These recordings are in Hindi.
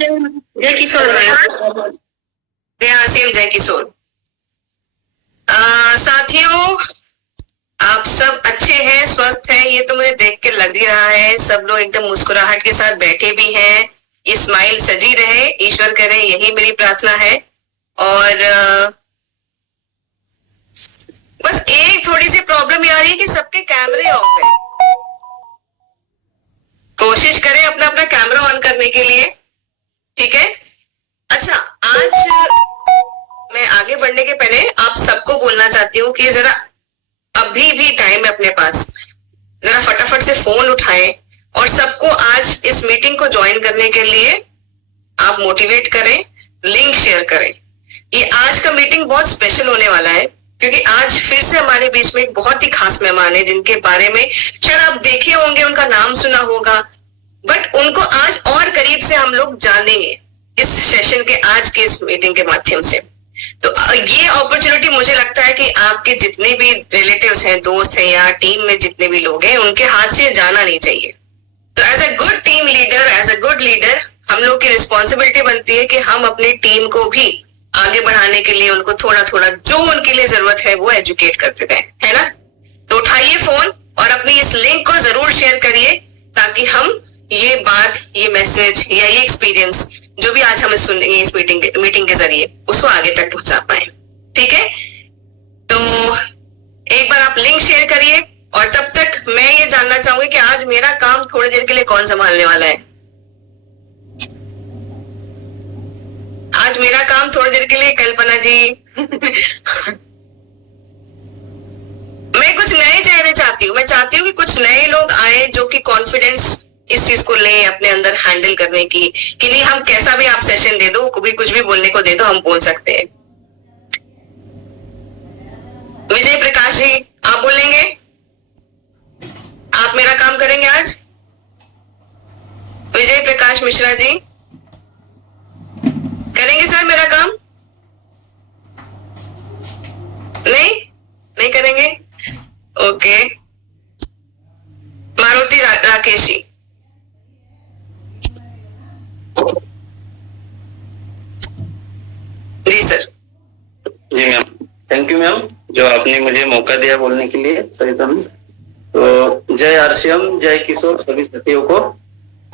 जय किशोर मैम। जय किशोर। साथियों, आप सब अच्छे हैं, स्वस्थ हैं, ये तो मुझे देख के लग ही रहा है। सब लोग एकदम मुस्कुराहट के साथ बैठे भी हैं, ये स्माइल सजी रहे, ईश्वर करे, यही मेरी प्रार्थना है। और बस एक थोड़ी सी प्रॉब्लम ये आ रही है कि सबके कैमरे ऑफ है। कोशिश करें अपना अपना कैमरा ऑन करने के लिए, ठीक है? अच्छा, आज मैं आगे बढ़ने के पहले आप सबको बोलना चाहती हूँ कि जरा अभी भी टाइम है अपने पास, जरा फटाफट से फोन उठाएं और सबको आज इस मीटिंग को ज्वाइन करने के लिए आप मोटिवेट करें, लिंक शेयर करें। ये आज का मीटिंग बहुत स्पेशल होने वाला है क्योंकि आज फिर से हमारे बीच में एक बहुत ही खास मेहमान है जिनके बारे में शायद आप देखे होंगे, उनका नाम सुना होगा, बट उनको आज और करीब से हम लोग जानेंगे इस सेशन के, आज के इस मीटिंग के माध्यम से। तो ये अपॉर्चुनिटी मुझे लगता है कि आपके जितने भी रिलेटिव्स हैं, दोस्त हैं या टीम में जितने भी लोग हैं, उनके हाथ से जाना नहीं चाहिए। तो as a good team leader, as a good leader, हम लोग की रिस्पॉन्सिबिलिटी बनती है कि हम अपनी टीम को भी आगे बढ़ाने के लिए उनको थोड़ा थोड़ा जो उनके लिए जरूरत है वो एजुकेट करते रहें, है ना? तो उठाइए फोन और अपनी इस लिंक को जरूर शेयर करिए ताकि हम ये बात, ये मैसेज या ये एक्सपीरियंस जो भी आज हम सुनेंगे इस मीटिंग के जरिए उसको आगे तक पहुंचा पाए, ठीक है? तो एक बार आप लिंक शेयर करिए और तब तक मैं ये जानना चाहूंगी कि आज मेरा काम थोड़ी देर के लिए कौन संभालने वाला है? आज मेरा काम थोड़ी देर के लिए कल्पना जी मैं कुछ नए चेहरे चाहती हूँ, मैं चाहती हूँ कि कुछ नए लोग आए जो कि कॉन्फिडेंस इस चीज को लें अपने अंदर हैंडल करने की, कि नहीं हम कैसा भी आप सेशन दे दो, कुछ भी बोलने को दे दो, हम बोल सकते हैं। विजय प्रकाश जी, आप बोलेंगे? आप मेरा काम करेंगे आज? विजय प्रकाश मिश्रा जी करेंगे सर मेरा काम? नहीं करेंगे? ओके। मारुति राकेश जी, जी सर। जी मैम, थैंक यू मैम जो आपने मुझे मौका दिया बोलने के लिए सही समय। तो जय आरसीएम, जय किशोर सभी साथियों को।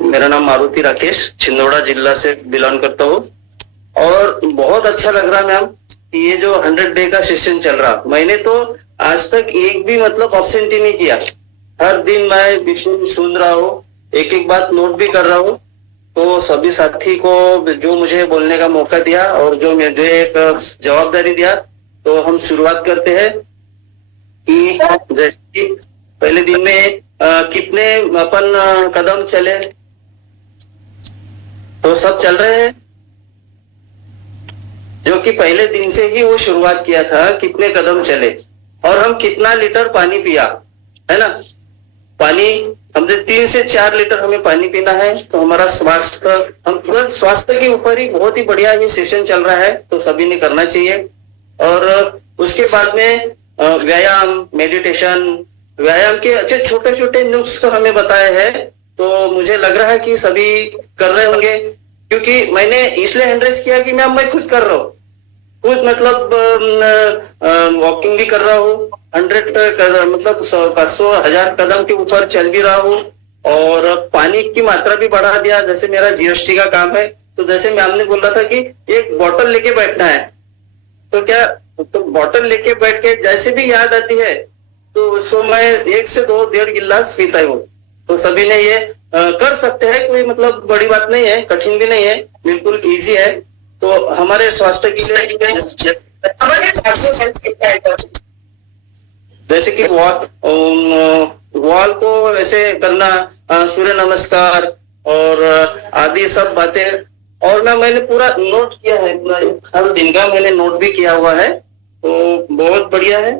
मेरा नाम मारुति राकेश, छिंदवाड़ा जिला से बिलोंग करता हूँ और बहुत अच्छा लग रहा मैम कि ये जो 100 डे का सेशन चल रहा, मैंने तो आज तक एक भी मतलब एब्सेंट ही नहीं किया। हर दिन मैं बिल्कुल सुन रहा हूँ, एक एक बात नोट भी कर रहा हूँ। तो सभी साथी को जो मुझे बोलने का मौका दिया और जो मुझे एक जवाबदारी दिया, तो हम शुरुआत करते हैं कि जैसे कि पहले दिन में कितने अपन कदम चले, तो सब चल रहे हैं। जो कि पहले दिन से ही वो शुरुआत किया था, कितने कदम चले और हम कितना लीटर पानी पिया, है ना? पानी हमसे 3 से 4 लीटर हमें पानी पीना है। तो हमारा स्वास्थ्य, हम स्वास्थ्य के ऊपर ही बहुत ही बढ़िया ये सेशन चल रहा है, तो सभी ने करना चाहिए। और उसके बाद में व्यायाम, मेडिटेशन, व्यायाम के अच्छे छोटे छोटे नुस्खे हमें बताए हैं। तो मुझे लग रहा है कि सभी कर रहे होंगे, क्योंकि मैंने इसलिए हैंड किया कि मैं खुद कर रहा हूँ, खुद मतलब वॉकिंग भी कर रहा हूँ, 100 मतलब 100,000 कदम के ऊपर चल भी रहा हूँ और पानी की मात्रा भी बढ़ा दिया। जैसे मेरा जीएसटी का काम है, तो जैसे मैम ने बोला था कि एक बॉटल लेके बैठना है, तो क्या तो बॉटल लेके बैठ के जैसे भी याद आती है तो उसको मैं 1 से 2 1.5 गिलास पीता हूँ। तो सभी ने ये कर सकते हैं, कोई मतलब बड़ी बात नहीं है, कठिन भी नहीं है, बिल्कुल इजी है। तो हमारे स्वास्थ्य के लिए जैसे कि वॉल को ऐसे करना, सूर्य नमस्कार और आदि सब बातें, और मैंने पूरा नोट किया है, हर दिन का मैंने नोट भी किया हुआ है, तो बहुत बढ़िया है।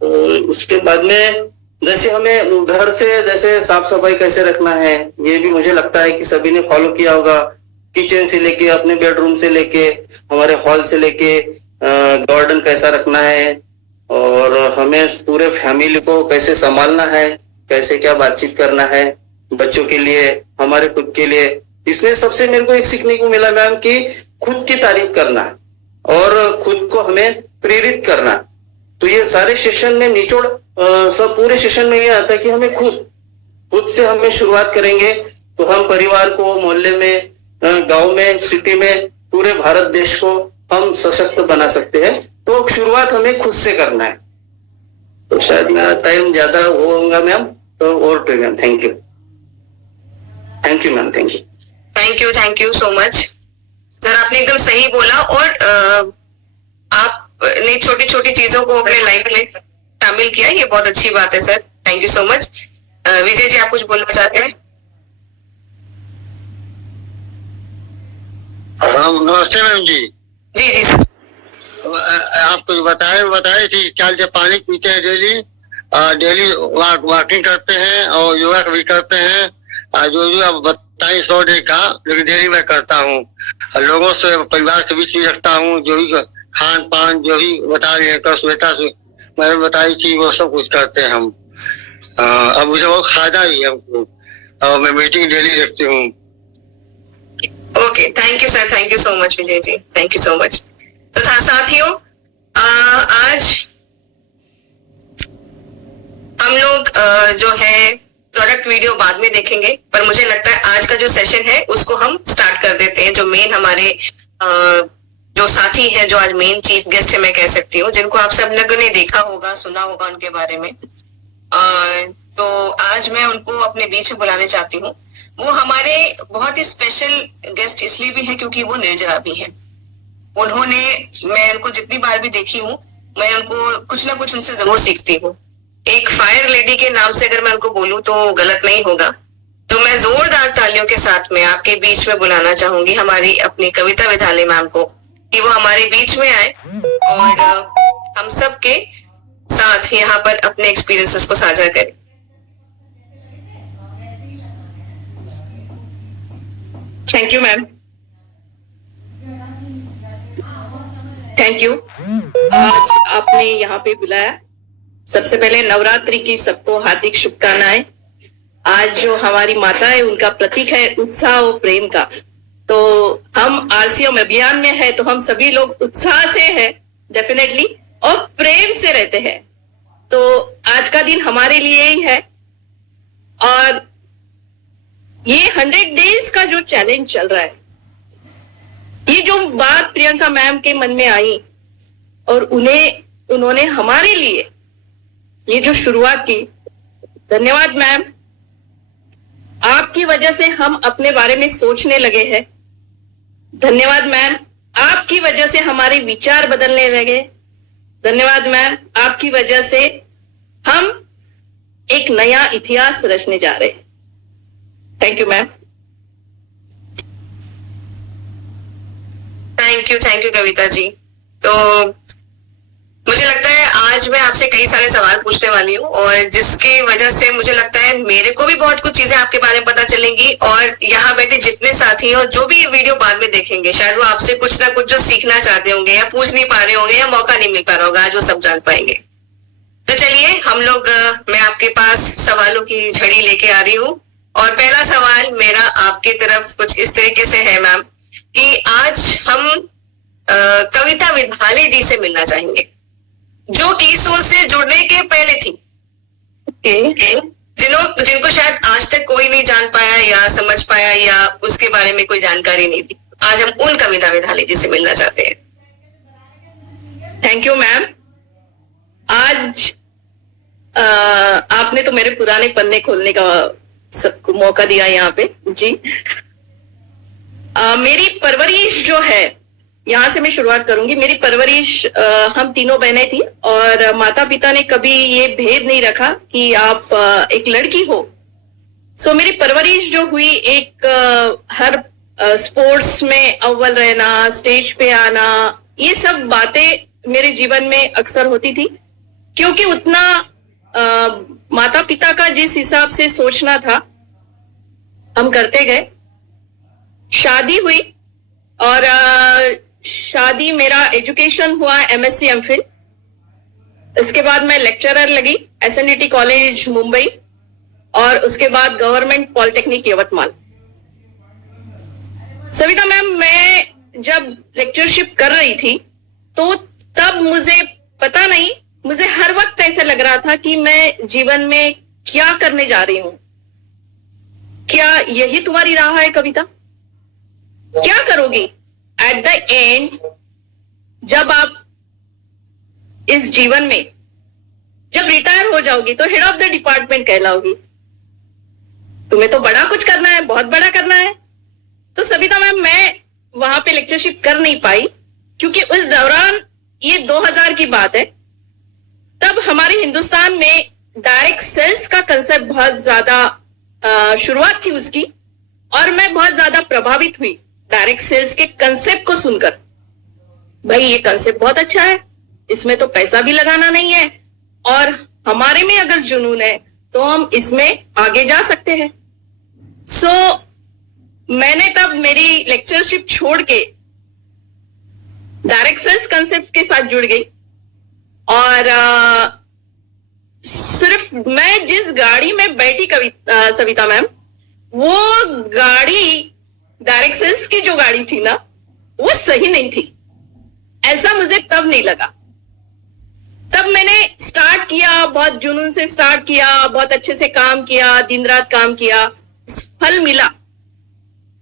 तो उसके बाद में जैसे हमें घर से जैसे साफ सफाई कैसे रखना है, ये भी मुझे लगता है कि सभी ने फॉलो किया होगा। किचन से लेके अपने बेडरूम से लेके हमारे हॉल से लेके गार्डन कैसा रखना है और हमें पूरे फैमिली को कैसे संभालना है, कैसे क्या बातचीत करना है, बच्चों के लिए, हमारे खुद के लिए। इसमें सबसे मेरे को एक सीखने को मिला मैम कि खुद की तारीफ करना और खुद को हमें प्रेरित करना। तो ये सारे सेशन में निचोड़ सब पूरे सेशन में ये आता है कि हमें खुद से हमें शुरुआत करेंगे तो हम परिवार को, मोहल्ले में, गांव में, सिटी में, पूरे भारत देश को हम सशक्त बना सकते हैं। तो शुरुआत हमें खुद से करना है। तो शायद मेरा टाइम ज्यादा होगा मैम, तो और too ma'am, thank you ma'am, thank you so much sir. आपने एकदम सही बोला और आपने छोटी छोटी चीजों को अपने लाइफ में शामिल किया, ये बहुत अच्छी बात है sir. Thank you so much. Vijay ji, आप कुछ बोलना चाहते हैं? नमस्ते मैम जी। जी जी सर। आप कुछ बताए थी चाल से पानी पीते हैं डेली वॉकिंग करते हैं और योगा भी करते हैं। जो आप बताइए 100 डे का, लेकिन डेली मैं करता हूँ। लोगों से, परिवार के बीच भी रखता हूँ। जो भी खान पान जो भी बता रहे हैं, श्वेता से मैंने बताई थी, वो सब कुछ करते हैं हम। अब मुझे बहुत फायदा भी है हमको, और मैं मीटिंग डेली रखती हूँ। Okay, thank you sir, thank you so much Vijay ji, thank you so much. तो था साथियों, आज हम लोग जो है प्रोडक्ट वीडियो बाद में देखेंगे, पर मुझे लगता है आज का जो सेशन है उसको हम स्टार्ट कर देते हैं। जो मेन हमारे जो साथी हैं, जो आज मेन चीफ गेस्ट है मैं कह सकती हूँ, जिनको आप सब लोगों ने देखा होगा, सुना होगा उनके बारे में, तो आज मैं उनको अपने बीच में बुलाने चाहती हूँ। वो हमारे बहुत ही स्पेशल गेस्ट इसलिए भी है क्योंकि वो निर्जरा भी है। उन्होंने, मैं उनको जितनी बार भी देखी हूँ, मैं उनको कुछ ना कुछ उनसे जरूर सीखती हूँ। एक फायर लेडी के नाम से अगर मैं उनको बोलूं तो गलत नहीं होगा। तो मैं जोरदार तालियों के साथ में आपके बीच में बुलाना चाहूंगी हमारी अपनी कविता विधाले मैम को, कि वो हमारे बीच में आए और हम सब के साथ यहाँ पर अपने एक्सपीरियंसेस को साझा करें। Thank you ma'am. Thank you. आज आपने यहाँ पे बुलाया, सबसे पहले नवरात्रि की सबको हार्दिक शुभकामनाएं। आज जो हमारी माता है उनका प्रतीक है उत्साह और प्रेम का। तो हम आरसीएम अभियान में है तो हम सभी लोग उत्साह से हैं डेफिनेटली, और प्रेम से रहते हैं। तो आज का दिन हमारे लिए ही है। और ये 100 डेज का जो चैलेंज चल रहा है, ये जो बात प्रियंका मैम के मन में आई और उन्होंने हमारे लिए ये जो शुरुआत की, धन्यवाद मैम। आपकी वजह से हम अपने बारे में सोचने लगे हैं। धन्यवाद मैम। आपकी वजह से हमारे विचार बदलने लगे। धन्यवाद मैम। आपकी वजह से हम एक नया इतिहास रचने जा रहे हैं। Thank you ma'am. Thank you Kavita ji. तो मुझे लगता है आज मैं आपसे कई सारे सवाल पूछने वाली हूँ, और जिसकी वजह से मुझे लगता है मेरे को भी बहुत कुछ चीजें आपके बारे में पता चलेंगी, और यहाँ बैठे जितने साथी हैं और जो भी ये वीडियो बाद में देखेंगे, शायद वो आपसे कुछ ना कुछ जो सीखना चाहते होंगे या पूछ नहीं पा रहे होंगे या मौका नहीं मिल पा रहा होगा, आज वो सब जान पाएंगे। तो चलिए हम लोग, मैं आपके पास सवालों की झड़ी लेके आ रही हूँ, और पहला सवाल मेरा आपके तरफ कुछ इस तरीके से है मैम, कि आज हम कविता विधाले जी से मिलना चाहेंगे, जो की सोच से जुड़ने के पहले थी। जिनको शायद आज तक कोई नहीं जान पाया या समझ पाया या उसके बारे में कोई जानकारी नहीं थी। आज हम उन कविता विधाले जी से मिलना चाहते हैं। Thank you ma'am. आज आपने तो मेरे पुराने पन्ने खोलने का सबको मौका दिया यहाँ पे जी। मेरी परवरिश जो है, यहाँ से मैं शुरुआत करूंगी। मेरी परवरिश, हम तीनों बहनें थी और माता पिता ने कभी ये भेद नहीं रखा कि आप एक लड़की हो। सो मेरी परवरिश जो हुई, एक हर स्पोर्ट्स में अव्वल रहना, स्टेज पे आना, ये सब बातें मेरे जीवन में अक्सर होती थी, क्योंकि उतना माता पिता का जिस हिसाब से सोचना था हम करते गए। शादी हुई और शादी, मेरा एजुकेशन हुआ एमएससी एमफिल। इसके बाद मैं लेक्चरर लगी एसएनडीटी कॉलेज मुंबई, और उसके बाद government polytechnic Yavatmal. Savita ma'am, मैं जब लेक्चरशिप कर रही थी तो तब मुझे पता नहीं, मुझे हर वक्त ऐसे लग रहा था कि मैं जीवन में क्या करने जा रही हूं। क्या यही तुम्हारी राह है कविता? क्या करोगी एट द एंड, जब आप इस जीवन में जब रिटायर हो जाओगी तो हेड ऑफ द डिपार्टमेंट कहलाओगी। तुम्हें तो बड़ा कुछ करना है, बहुत बड़ा करना है। तो सविता मैम, मैं वहां पे लेक्चरशिप कर नहीं पाई क्योंकि उस दौरान, ये 2000 की बात है, तब हमारे हिंदुस्तान में डायरेक्ट सेल्स का कंसेप्ट बहुत ज्यादा शुरुआत थी उसकी, और मैं बहुत ज्यादा प्रभावित हुई डायरेक्ट सेल्स के कंसेप्ट को सुनकर। भाई ये कंसेप्ट बहुत अच्छा है, इसमें तो पैसा भी लगाना नहीं है, और हमारे में अगर जुनून है तो हम इसमें आगे जा सकते हैं। सो मैंने तब मेरी लेक्चरशिप छोड़ के डायरेक्ट सेल्स कंसेप्ट के साथ जुड़ गई, और सिर्फ मैं जिस गाड़ी में बैठी सविता मैम, वो गाड़ी डायरेक्ट सेल्स की जो गाड़ी थी ना, वो सही नहीं थी। ऐसा मुझे तब नहीं लगा। तब मैंने स्टार्ट किया, बहुत जुनून से स्टार्ट किया, बहुत अच्छे से काम किया, दिन रात काम किया, फल मिला,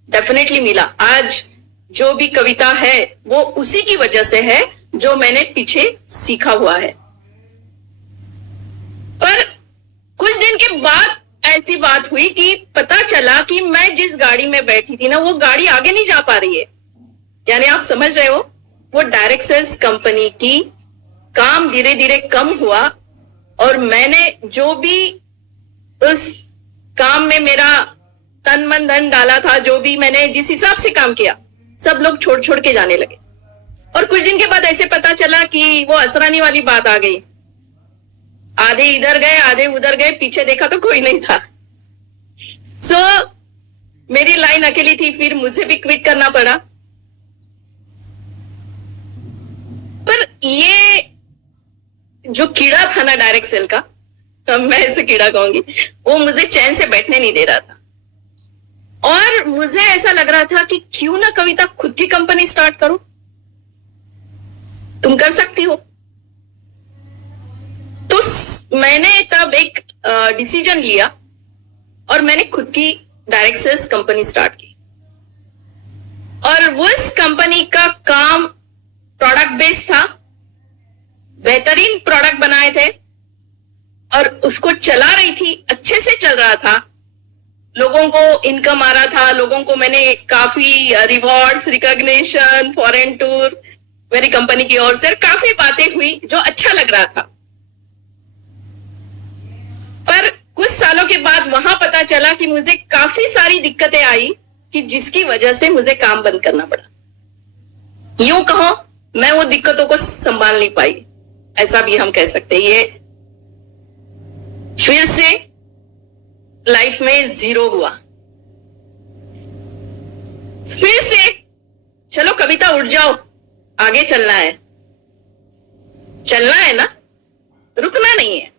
डेफिनेटली मिला। आज जो भी कविता है वो उसी की वजह से है जो मैंने पीछे सीखा हुआ है। पर कुछ दिन के बाद ऐसी बात हुई कि पता चला कि मैं जिस गाड़ी में बैठी थी ना, वो गाड़ी आगे नहीं जा पा रही है। यानी आप समझ रहे हो, वो डायरेक्ट सेल्स कंपनी की काम धीरे धीरे कम हुआ, और मैंने जो भी उस काम में मेरा तन मन धन डाला था, जो भी मैंने जिस हिसाब से काम किया, सब लोग छोड़ छोड़ के जाने लगे। और कुछ दिन के बाद ऐसे पता चला कि वो असरानी वाली बात आ गई। आधे इधर गए, आधे उधर गए, पीछे देखा तो कोई नहीं था। सो मेरी लाइन अकेली थी, फिर मुझे भी क्विट करना पड़ा। पर ये जो कीड़ा था ना डायरेक्ट सेल का, मैं इसे कीड़ा कहूंगी, वो मुझे चैन से बैठने नहीं दे रहा था। और मुझे ऐसा लग रहा था कि क्यों ना कविता खुद की कंपनी स्टार्ट करो, तुम कर सकती हो। तो मैंने तब एक डिसीजन लिया और मैंने खुद की डायरेक्ट सेल्स कंपनी स्टार्ट की। और उस कंपनी का काम प्रोडक्ट बेस्ड था, बेहतरीन प्रोडक्ट बनाए थे और उसको चला रही थी, अच्छे से चल रहा था, लोगों को इनकम आ रहा था, लोगों को मैंने काफी रिवॉर्ड्स, रिकॉग्निशन, फॉरेन टूर मेरी कंपनी की ओर से काफी बातें हुई जो अच्छा लग रहा था। पर कुछ सालों के बाद वहां पता चला कि मुझे काफी सारी दिक्कतें आई कि जिसकी वजह से मुझे काम बंद करना पड़ा। यूं कहो, मैं वो दिक्कतों को संभाल नहीं पाई, ऐसा भी हम कह सकते हैं। ये फिर से लाइफ में जीरो हुआ। फिर से चलो कविता उठ जाओ, आगे चलना है। चलना है ना, रुकना नहीं है।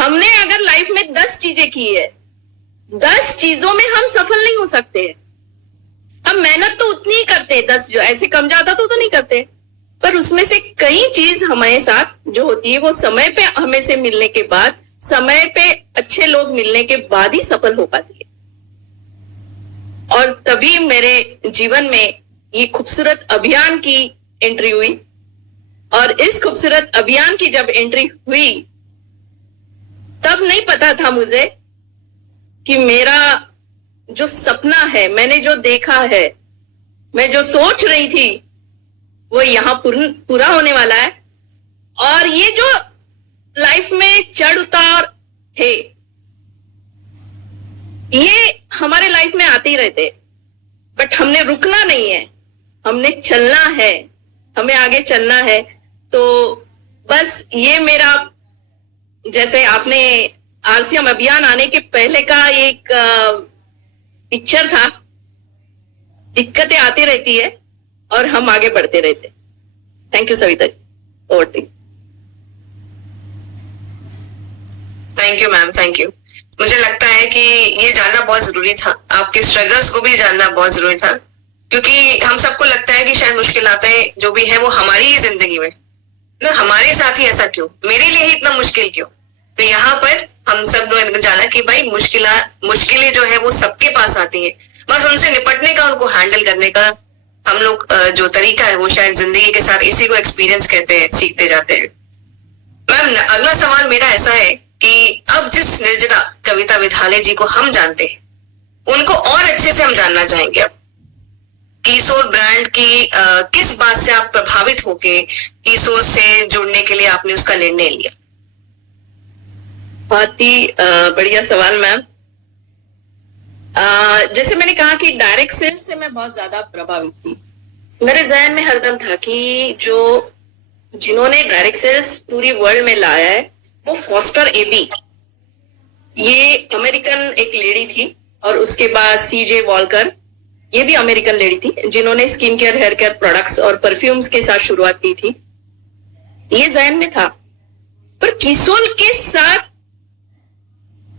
हमने अगर लाइफ में 10 चीजें की है, 10 चीजों में हम सफल नहीं हो सकते। हम मेहनत तो उतनी ही करते हैं, 10 जो ऐसे कम ज्यादा तो नहीं करते, पर उसमें से कई चीज हमारे साथ जो होती है वो समय पे हमें से मिलने के बाद, समय पे अच्छे लोग मिलने के बाद ही सफल हो पाती है। और तभी मेरे जीवन में ये खूबसूरत अभियान की एंट्री हुई। और इस खूबसूरत अभियान की जब एंट्री हुई, तब नहीं पता था मुझे कि मेरा जो सपना है, मैंने जो देखा है, मैं जो सोच रही थी, वो यहां पूरा होने वाला है। और ये जो लाइफ में चढ़ उतार थे, ये हमारे लाइफ में आते ही रहते, बट हमने रुकना नहीं है, हमने चलना है, हमें आगे चलना है। तो बस ये मेरा, जैसे आपने आरसीएम अभियान आने के पहले का एक पिक्चर था, दिक्कतें आती रहती है और हम आगे बढ़ते रहते। Thank you Savita ji, over to you. Thank you ma'am, thank you. मुझे लगता है कि ये जानना बहुत जरूरी था, आपके स्ट्रगल्स को भी जानना बहुत जरूरी था, क्योंकि हम सबको लगता है कि शायद मुश्किलातें जो भी है वो हमारी ही जिंदगी में ना, हमारे साथ ही ऐसा क्यों, मेरे लिए ही इतना मुश्किल क्यों। तो यहाँ पर हम सब लोगों ने जाना कि भाई मुश्किलें जो है वो सबके पास आती हैं, बस उनसे निपटने का, उनको हैंडल करने का हम लोग जो तरीका है वो शायद जिंदगी के साथ इसी को एक्सपीरियंस कहते हैं, सीखते जाते हैं। मैम अगला सवाल मेरा ऐसा है कि अब जिस निर्जरा कविता विद्यालय जी को हम जानते हैं, उनको और अच्छे से हम जानना चाहेंगे। अब कीसोर ब्रांड की किस बात से आप प्रभावित होके कीसोर से जुड़ने के लिए आपने उसका निर्णय लिया? बहुत ही बढ़िया सवाल मैम। जैसे मैंने कहा कि डायरेक्ट सेल्स से मैं बहुत ज्यादा प्रभावित थी। मेरे जहन में हरदम था कि जिन्होंने डायरेक्ट सेल्स पूरी वर्ल्ड में लाया है वो फॉस्टर एबी, ये अमेरिकन एक लेडी थी, और उसके बाद सीजे वॉलकर, ये भी अमेरिकन लेडी थी, जिन्होंने skin care, hair care products और परफ्यूम्स के साथ शुरुआत की थी। ये जहन में था। पर कीसोल के साथ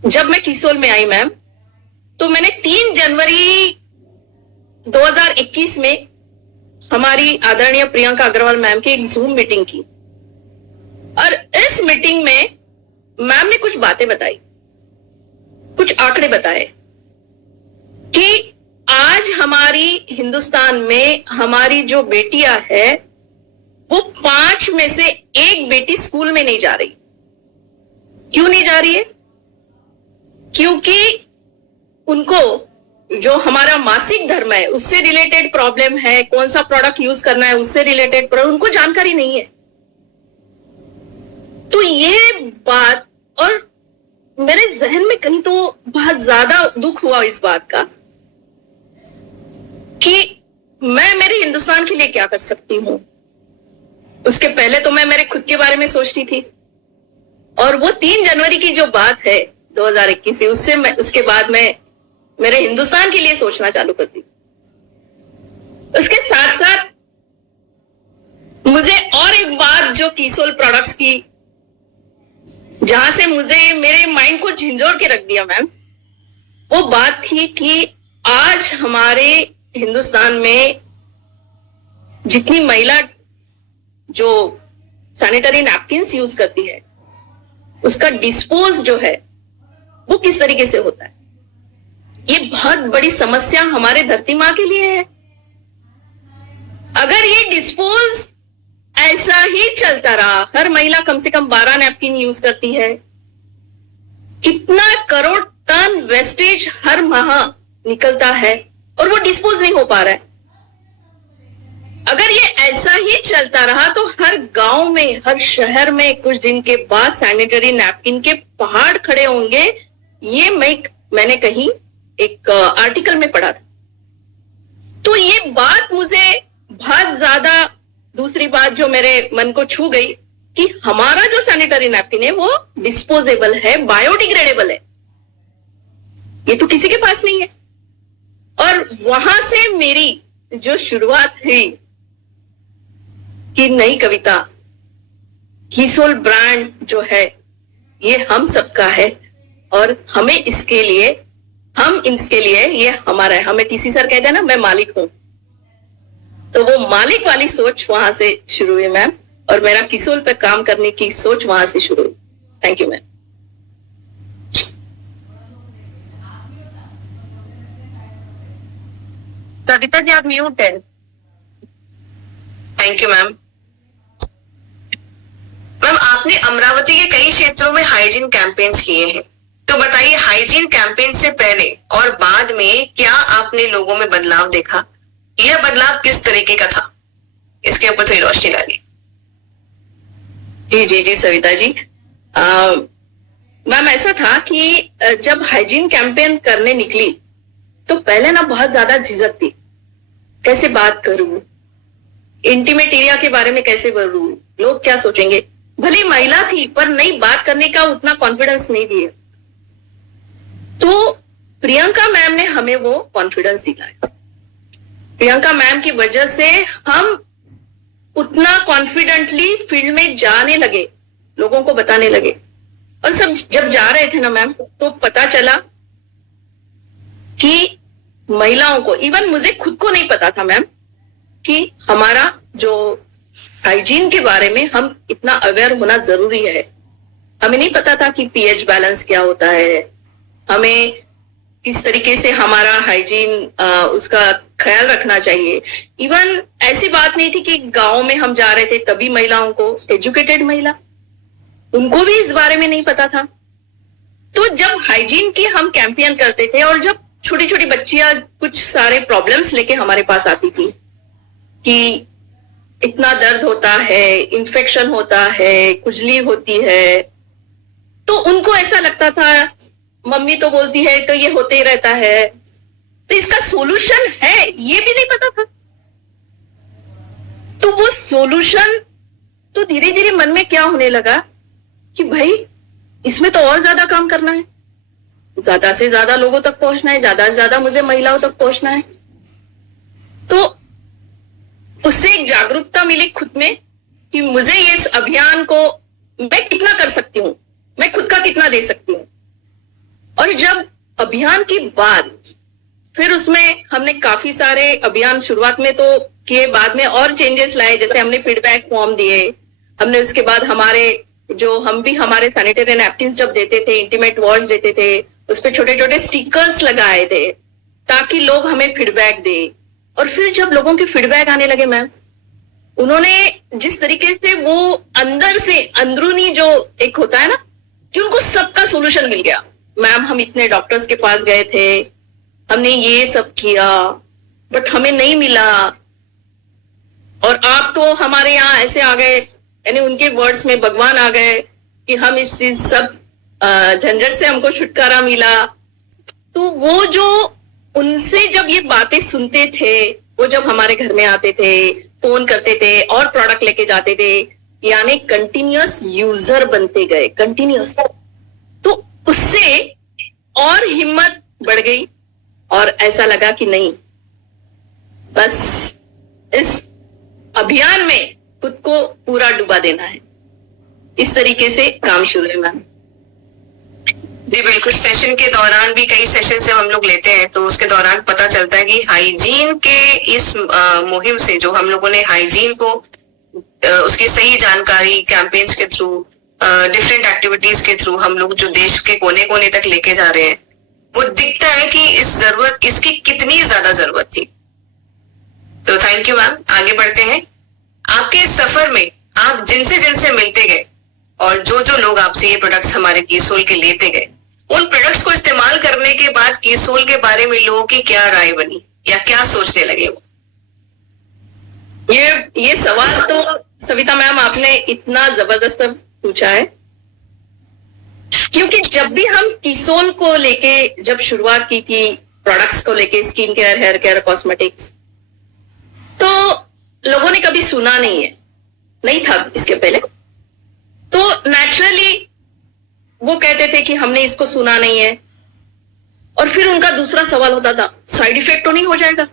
जब मैं कीसोल में आई मैम, तो मैंने 3 जनवरी 2021 में हमारी आदरणीय प्रियंका अग्रवाल मैम की एक जूम मीटिंग की, और इस मीटिंग में मैम ने कुछ बातें बताई, कुछ आंकड़े बताए कि आज हमारी हिंदुस्तान में हमारी जो बेटियां है वो 5 में से 1 बेटी स्कूल में नहीं जा रही। क्यों नहीं जा रही है? क्योंकि उनको जो हमारा मासिक धर्म है उससे रिलेटेड प्रॉब्लम है, कौन सा प्रोडक्ट यूज करना है उससे रिलेटेड प्रॉब्लम, उनको जानकारी नहीं है। तो ये बात, और मेरे जहन में कहीं तो बहुत ज्यादा दुख हुआ इस बात का कि मैं मेरे हिंदुस्तान के लिए क्या कर सकती हूं। उसके पहले तो मैं मेरे खुद के बारे में सोचती थी, और वो 3 जनवरी की जो बात है 2021 से, उसके बाद मैं मेरे हिंदुस्तान के लिए सोचना चालू कर दी। उसके साथ साथ मुझे और एक बात जो कीसोल प्रोडक्ट्स की, जहां से मुझे मेरे माइंड को झिंझोड़ के रख दिया मैम, वो बात थी कि आज हमारे हिंदुस्तान में जितनी महिला जो सैनिटरी नैपकिन्स यूज करती है उसका डिस्पोज जो है वो किस तरीके से होता है। ये बहुत बड़ी समस्या हमारे धरती माँ के लिए है। अगर ये डिस्पोज ऐसा ही चलता रहा, हर महिला कम से कम 12 नैपकिन यूज करती है, कितना करोड़ टन वेस्टेज हर माह निकलता है और वो डिस्पोज नहीं हो पा रहा है। अगर ये ऐसा ही चलता रहा तो हर गांव में, हर शहर में कुछ दिन के बाद सैनिटरी नैपकिन के पहाड़ खड़े होंगे। ये मैंने कहीं एक आर्टिकल में पढ़ा था। तो ये बात मुझे बहुत ज्यादा, दूसरी बात जो मेरे मन को छू गई कि हमारा जो सैनिटरी नैपकिन है वो डिस्पोजेबल है, बायोडिग्रेडेबल है, ये तो किसी के पास नहीं है। और वहां से मेरी जो शुरुआत हुई कि नई कविता कीसोल ब्रांड जो है ये हम सबका है, और हमें इसके लिए ये हमारा है। हमें टीसी सर कहते हैं ना, मैं मालिक हूं, तो वो मालिक वाली सोच वहां से शुरू हुई मैम, और मेरा कीसोल पे काम करने की सोच वहां से शुरू हुई। Thank you ma'am. Kavita ji आप म्यूट है। Thank you ma'am. मैम आपने अमरावती के कई क्षेत्रों में हाइजीन कैंपेन्स किए हैं, तो बताइए हाइजीन कैंपेन से पहले और बाद में क्या आपने लोगों में बदलाव देखा? यह बदलाव किस तरीके का था? इसके ऊपर थोड़ी रोशनी डालिए। जी सविता जी। मैम ऐसा था कि जब हाइजीन कैंपेन करने निकली तो पहले ना बहुत ज्यादा झिझक थी, कैसे बात करूं, इंटीमेट एरिया के बारे में कैसे बोलूं, लोग क्या सोचेंगे। भले महिला थी पर नई बात करने का उतना कॉन्फिडेंस नहीं दिया। तो प्रियंका मैम ने हमें वो कॉन्फिडेंस दिलाया। प्रियंका मैम की वजह से हम उतना कॉन्फिडेंटली फील्ड में जाने लगे, लोगों को बताने लगे। और सब जब जा रहे थे ना मैम, तो पता चला कि महिलाओं को, इवन मुझे खुद को नहीं पता था मैम कि हमारा जो हाइजीन के बारे में हम इतना अवेयर होना जरूरी है। हमें नहीं पता था कि पीएच बैलेंस क्या होता है, हमें किस तरीके से हमारा हाइजीन उसका ख्याल रखना चाहिए। इवन ऐसी बात नहीं थी कि गांव में हम जा रहे थे तभी महिलाओं को, एजुकेटेड महिला, उनको भी इस बारे में नहीं पता था। तो जब हाइजीन की हम कैंपेन करते थे और जब छोटी छोटी बच्चियां कुछ सारे प्रॉब्लम्स लेके हमारे पास आती थी कि इतना दर्द होता है, इन्फेक्शन होता है, खुजली होती है, तो उनको ऐसा लगता था, मम्मी तो बोलती है तो ये होते ही रहता है, तो इसका सॉल्यूशन है ये भी नहीं पता था। तो वो सॉल्यूशन तो धीरे धीरे मन में क्या होने लगा कि भाई इसमें तो और ज्यादा काम करना है, ज्यादा से ज्यादा लोगों तक पहुंचना है, ज्यादा से ज्यादा मुझे महिलाओं तक पहुंचना है। तो उससे एक जागरूकता मिली खुद में कि मुझे ये इस अभियान को मैं कितना कर सकती हूँ, मैं खुद का कितना दे सकती हूँ। और जब अभियान के बाद फिर उसमें हमने काफी सारे अभियान शुरुआत में तो किए, बाद में और चेंजेस लाए, जैसे हमने फीडबैक फॉर्म दिए, हमने उसके बाद हमारे जो हम भी हमारे सैनिटरी नैपकिन्स जब देते थे, इंटीमेट वॉश देते थे, उस पर छोटे छोटे स्टिकर्स लगाए थे ताकि लोग हमें फीडबैक दे। और फिर जब लोगों के फीडबैक आने लगे मैम, उन्होंने जिस तरीके से वो अंदर से अंदरूनी जो एक होता है ना कि उनको सबका सोल्यूशन मिल गया। मैम हम इतने डॉक्टर्स के पास गए थे, हमने ये सब किया बट हमें नहीं मिला, और आप तो हमारे यहाँ ऐसे आ गए, यानी उनके वर्ड्स में भगवान आ गए कि हम इस चीज सब झंझट से हमको छुटकारा मिला। तो वो जो उनसे जब ये बातें सुनते थे, वो जब हमारे घर में आते थे, फोन करते थे और प्रोडक्ट लेके जाते थे, यानी कंटिन्यूअस यूजर बनते गए, कंटिन्यूअस। तो उससे और हिम्मत बढ़ गई और ऐसा लगा कि नहीं, बस इस अभियान में खुद को पूरा डुबा देना है। इस तरीके से काम शुरू है मैम। जी बिल्कुल, सेशन के दौरान भी कई सेशन जब हम लोग लेते हैं तो उसके दौरान पता चलता है कि हाइजीन के इस मुहिम से जो हम लोगों ने हाइजीन को उसकी सही जानकारी कैंपेन्स के थ्रू, डिफरेंट एक्टिविटीज के थ्रू हम लोग जो देश के कोने कोने तक लेके जा रहे हैं, वो दिखता है कि इसकी कितनी ज्यादा जरूरत थी। तो थैंक यू मैम। आगे बढ़ते हैं। आपके सफर में आप जिनसे जिनसे मिलते गए और जो जो लोग आपसे ये प्रोडक्ट्स हमारे कीसोल के लेते गए, उन प्रोडक्ट्स को इस्तेमाल करने के बाद कीसोल के बारे में लोगों की क्या राय बनी या क्या सोचने लगे वो? ये सवाल तो सविता मैम आपने इतना जबरदस्त पूछा है, क्योंकि जब भी हम कीसोल को लेके जब शुरुआत की थी, प्रोडक्ट्स को लेके, skin care, hair care, cosmetics, तो लोगों ने कभी सुना नहीं था इसके पहले। तो नेचुरली वो कहते थे कि हमने इसको सुना नहीं है, और फिर उनका दूसरा सवाल होता था, साइड इफेक्ट तो नहीं हो जाएगा,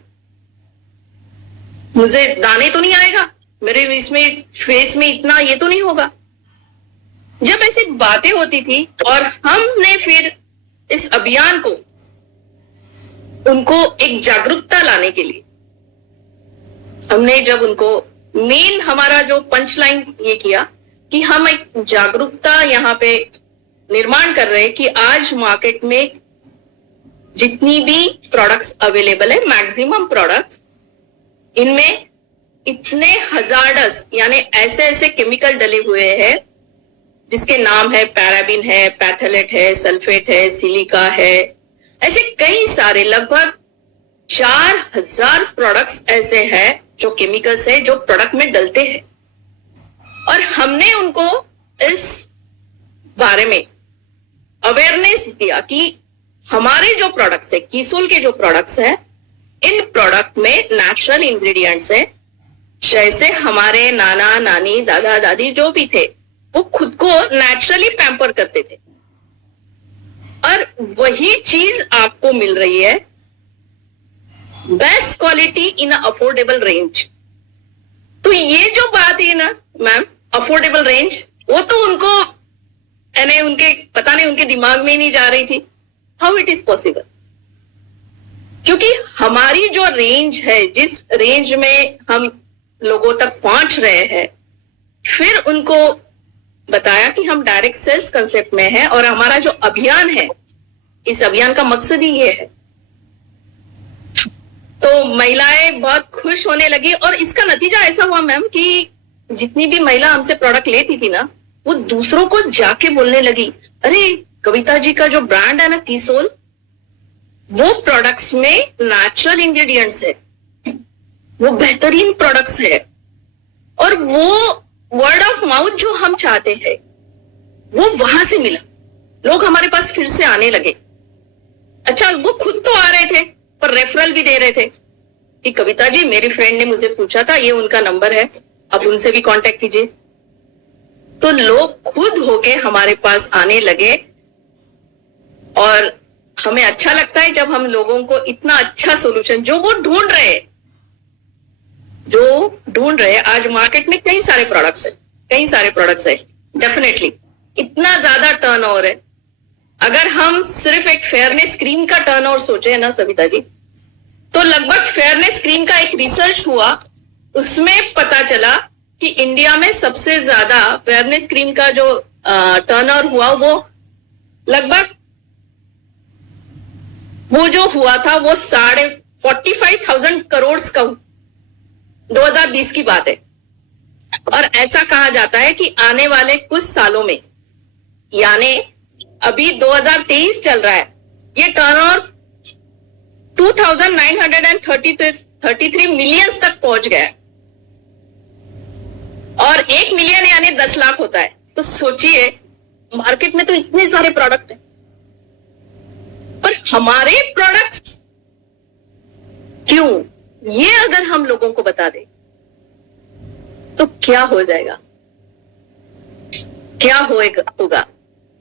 मुझे दाने तो नहीं आएगा, मेरे इसमें फेस में इतना ये तो नहीं होगा। जब ऐसी बातें होती थी और हमने फिर इस अभियान को उनको एक जागरूकता लाने के लिए हमने जब उनको मेन हमारा जो पंच लाइन ये किया कि हम एक जागरूकता यहाँ पे निर्माण कर रहे हैं कि आज मार्केट में जितनी भी प्रोडक्ट्स अवेलेबल है, मैक्सिमम प्रोडक्ट्स, इनमें इतने हजार्डस यानी ऐसे ऐसे केमिकल डले हुए हैं जिसके नाम है पैराबिन है, पैथलेट है, सल्फेट है, सिलिका है, ऐसे कई सारे लगभग 4000 प्रोडक्ट्स ऐसे हैं जो केमिकल्स है जो प्रोडक्ट में डलते हैं। और हमने उनको इस बारे में अवेयरनेस दिया कि हमारे जो प्रोडक्ट्स है, कीसोल के जो प्रोडक्ट्स है, इन प्रोडक्ट में नेचुरल इंग्रेडिएंट्स है, जैसे हमारे नाना नानी दादा दादी जो भी थे वो खुद को नेचुरली पैम्पर करते थे, और वही चीज आपको मिल रही है best quality in affordable range. तो ये जो बात है ना मैम, अफोर्डेबल रेंज, वो तो उनको यानी उनके पता नहीं उनके दिमाग में ही नहीं जा रही थी. How it is possible? क्योंकि हमारी जो रेंज है, जिस रेंज में हम लोगों तक पहुंच रहे हैं, फिर उनको बताया कि हम डायरेक्ट सेल्स कंसेप्ट में है और हमारा जो अभियान है, इस अभियान का मकसद ही ये है. तो महिलाएं बहुत खुश होने लगी और इसका नतीजा ऐसा हुआ मैम कि जितनी भी महिला हमसे प्रोडक्ट लेती थी ना, वो दूसरों को जाके बोलने लगी, अरे कविता जी का जो ब्रांड है ना कीसोल, वो प्रोडक्ट्स में नेचुरल इंग्रेडिएंट्स है, वो बेहतरीन प्रोडक्ट्स है, और वो वर्ड ऑफ माउथ जो हम चाहते हैं वो वहां से मिला. लोग हमारे पास फिर से आने लगे. अच्छा, वो खुद तो आ रहे थे पर रेफरल भी दे रहे थे कि कविता जी मेरी फ्रेंड ने मुझे पूछा था, ये उनका नंबर है, आप उनसे भी कांटेक्ट कीजिए. तो लोग खुद होके हमारे पास आने लगे और हमें अच्छा लगता है जब हम लोगों को इतना अच्छा सोल्यूशन जो वो ढूंढ रहे हैं. आज मार्केट में कई सारे प्रोडक्ट्स है, डेफिनेटली इतना ज्यादा टर्नओवर है. अगर हम सिर्फ एक फेयरनेस क्रीम का टर्नओवर सोचे ना सविता जी, तो लगभग फेयरनेस क्रीम का एक रिसर्च हुआ, उसमें पता चला कि इंडिया में सबसे ज्यादा फेयरनेस क्रीम का जो टर्नओवर हुआ, वो लगभग वो जो हुआ था वो 45,000 करोड़ का 2020 की बात है. और ऐसा कहा जाता है कि आने वाले कुछ सालों में, यानी अभी 2023 चल रहा है, ये टर्नओवर 2,933 मिलियन तक पहुंच गया है. और 1 मिलियन यानी 10 लाख होता है. तो सोचिए, मार्केट में तो इतने सारे प्रोडक्ट हैं, पर हमारे प्रोडक्ट्स क्यों, ये अगर हम लोगों को बता दें तो क्या हो जाएगा, क्या होगा.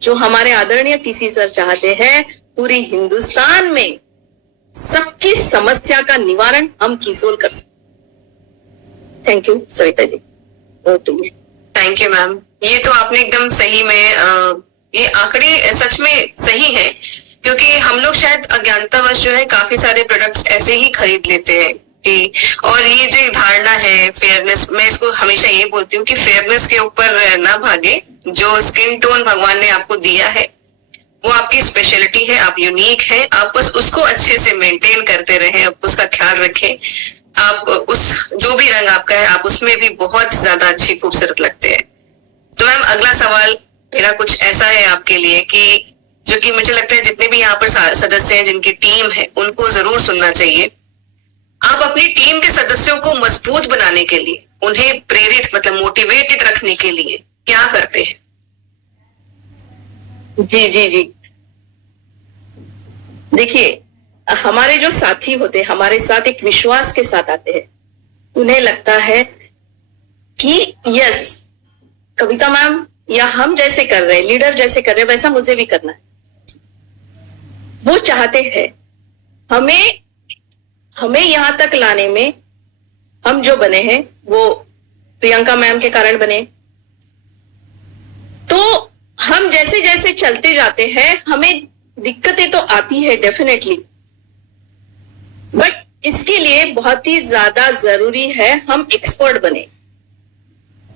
जो हमारे आदरणीय टीसी सर चाहते हैं, पूरी हिंदुस्तान में सबकी समस्या का निवारण हम कीसोल कर सकते. Thank you Savita ji. Thank you ma'am. ये तो आपने एकदम सही में ये आंकड़े सच में सही है, क्योंकि हम लोग शायद अज्ञानतावश जो है काफी सारे प्रोडक्ट्स ऐसे ही खरीद लेते हैं कि, और ये जो एक धारणा है फेयरनेस, मैं इसको हमेशा ये बोलती हूँ कि फेयरनेस के ऊपर ना भागे. जो स्किन टोन भगवान ने आपको दिया है वो आपकी स्पेशलिटी है, आप यूनिक है, आप बस उसको अच्छे से मेंटेन करते रहें, आप उसका ख्याल रखें. आप उस जो भी रंग आपका है, आप उसमें भी बहुत ज्यादा अच्छी खूबसूरत लगते हैं. तो मैम अगला सवाल मेरा कुछ ऐसा है आपके लिए कि जो कि मुझे लगता है जितने भी यहाँ पर सदस्य हैं, जिनकी टीम है, उनको जरूर सुनना चाहिए. आप अपनी टीम के सदस्यों को मजबूत बनाने के लिए, उन्हें प्रेरित मतलब मोटिवेटेड रखने के लिए क्या करते हैं? जी. देखिए, हमारे जो साथी होते हैं, हमारे साथ एक विश्वास के साथ आते हैं. उन्हें लगता है कि यस, कविता मैम या हम जैसे कर रहे हैं, लीडर जैसे कर रहे हैं, वैसा मुझे भी करना है. वो चाहते हैं हमें यहां तक लाने में, हम जो बने हैं वो प्रियंका मैम के कारण बने. तो हम जैसे जैसे चलते जाते हैं, हमें दिक्कतें तो आती है डेफिनेटली, बट इसके लिए बहुत ही ज्यादा जरूरी है हम एक्सपर्ट बने.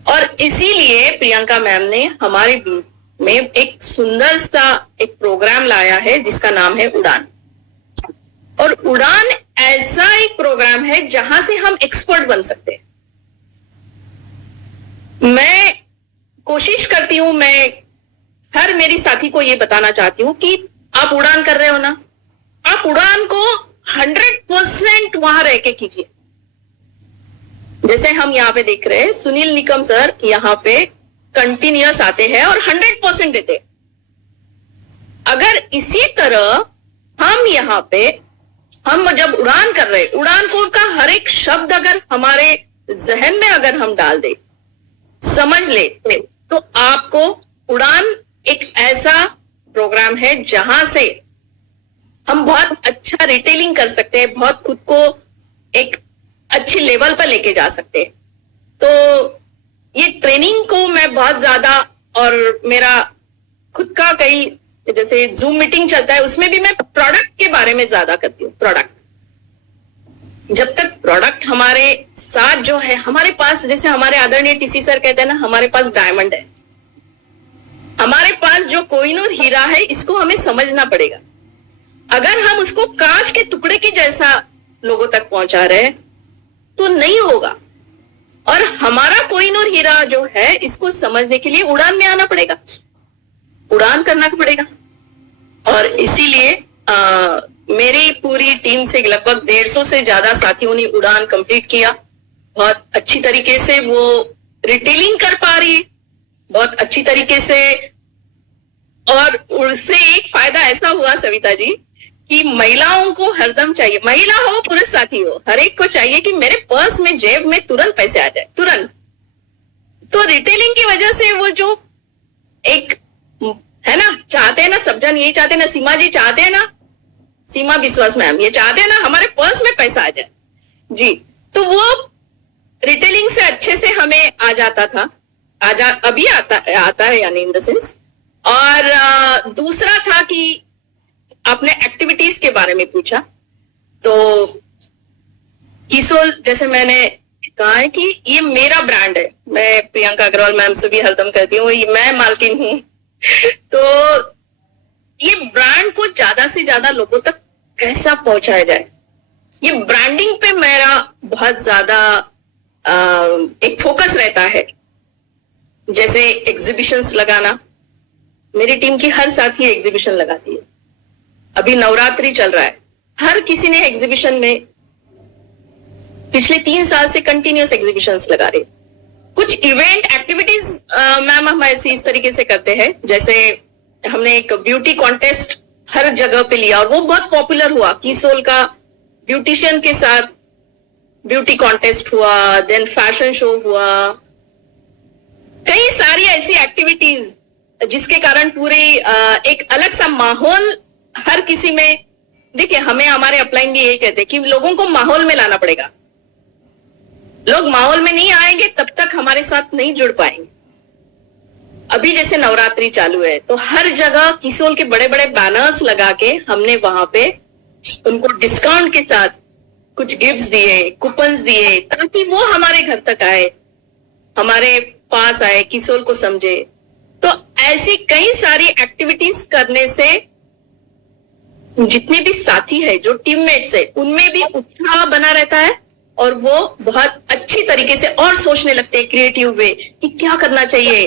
और इसीलिए प्रियंका मैम ने हमारे बीच में एक सुंदर सा एक प्रोग्राम लाया है जिसका नाम है उड़ान. और उड़ान ऐसा एक प्रोग्राम है जहां से हम एक्सपर्ट बन सकते हैं. मैं कोशिश करती हूं, मैं हर मेरी साथी को ये बताना चाहती हूं कि आप उड़ान कर रहे हो ना, आप उड़ान को 100% वहां रह के कीजिए. जैसे हम यहाँ पे देख रहे हैं, सुनील निकम सर यहाँ पे कंटिन्यूअस आते हैं और 100% देते हैं. अगर इसी तरह हम यहाँ पे, हम जब उड़ान कर रहे, उड़ान को का हर एक शब्द अगर हमारे जहन में अगर हम डाल दे, समझ ले, तो आपको उड़ान एक ऐसा प्रोग्राम है जहां से हम बहुत अच्छा रिटेलिंग कर सकते हैं, बहुत खुद को एक अच्छी लेवल पर लेके जा सकते हैं. तो ये ट्रेनिंग को मैं बहुत ज्यादा, और मेरा खुद का कई जैसे जूम मीटिंग चलता है, उसमें भी मैं प्रोडक्ट के बारे में ज्यादा करती हूँ। प्रोडक्ट, जब तक प्रोडक्ट हमारे साथ जो है, हमारे पास, जैसे हमारे आदरणीय टीसी सर कहते हैं ना, हमारे पास डायमंड है, हमारे पास जो कोहिनूर हीरा है, इसको हमें समझना पड़ेगा। अगर हम उसको कांच के टुकड़े के जैसा लोगों तक पहुंचा रहे हैं तो नहीं होगा। और हमारा कोहिनूर हीरा जो है, इसको समझने के लिए उड़ान में आना पड़ेगा, उड़ान करना पड़ेगा। और इसीलिए मेरी पूरी टीम से लगभग 150 से ज्यादा साथियों ने उड़ान कंप्लीट किया। बहुत अच्छी तरीके से वो रिटेलिंग कर पा रही है, बहुत अच्छी तरीके से। और उससे एक फायदा ऐसा हुआ सविता जी कि महिलाओं को हरदम चाहिए, महिला हो पुरुष साथी हो, हर एक को चाहिए कि मेरे पर्स में, जेब में तुरंत पैसे आ जाए, तुरंत। तो रिटेलिंग की वजह से वो जो एक है ना, चाहते हैं ना, सब जन यही चाहते हैं ना, सीमा जी चाहते हैं ना, सीमा विश्वास मैम ये चाहते हैं ना हमारे पर्स में पैसा आ जाए जी। तो वो रिटेलिंग से अच्छे से हमें आ जाता था, अभी आता है यानी इन द सेंस। और दूसरा था कि आपने एक्टिविटीज के बारे में पूछा, तो किसोल, जैसे मैंने कहा है कि ये मेरा ब्रांड है, मैं प्रियंका अग्रवाल मैम से भी हरदम कहती हूँ, मैं मालकिन हूँ। तो ये ब्रांड को ज्यादा से ज्यादा लोगों तक कैसा पहुंचाया जाए, ये ब्रांडिंग पे मेरा बहुत ज्यादा एक फोकस रहता है। जैसे एग्जीबिशंस लगाना, मेरी टीम की हर साथी एग्जीबिशन लगाती है। अभी नवरात्रि चल रहा है, हर किसी ने एग्जीबिशन में पिछले 3 साल से कंटिन्यूस एग्जीबिशंस लगा रहे। कुछ इवेंट एक्टिविटीज मैम हम ऐसे इस तरीके से करते हैं, जैसे हमने एक ब्यूटी कॉन्टेस्ट हर जगह पे लिया और वो बहुत पॉपुलर हुआ। किसोल का ब्यूटिशियन के साथ ब्यूटी कॉन्टेस्ट हुआ, देन फैशन शो हुआ, कई सारी ऐसी एक्टिविटीज जिसके कारण पूरे एक अलग सा माहौल हर किसी में। देखिए, हमें हमारे अपलाइन भी यही कहते हैं कि लोगों को माहौल में लाना पड़ेगा। लोग माहौल में नहीं आएंगे तब तक हमारे साथ नहीं जुड़ पाएंगे। अभी जैसे नवरात्रि चालू है तो हर जगह किसोल के बड़े बड़े बैनर्स लगा के हमने वहां पे उनको डिस्काउंट के साथ कुछ गिफ्ट्स दिए, कूपन्स दिए, ताकि वो हमारे घर तक आए, हमारे पास आए, किसोल को समझे। तो ऐसी कई सारी एक्टिविटीज करने से जितने भी साथी है, जो टीममेट्स है, उनमें भी उत्साह बना रहता है और वो बहुत अच्छी तरीके से और सोचने लगते हैं क्रिएटिव वे कि क्या करना चाहिए।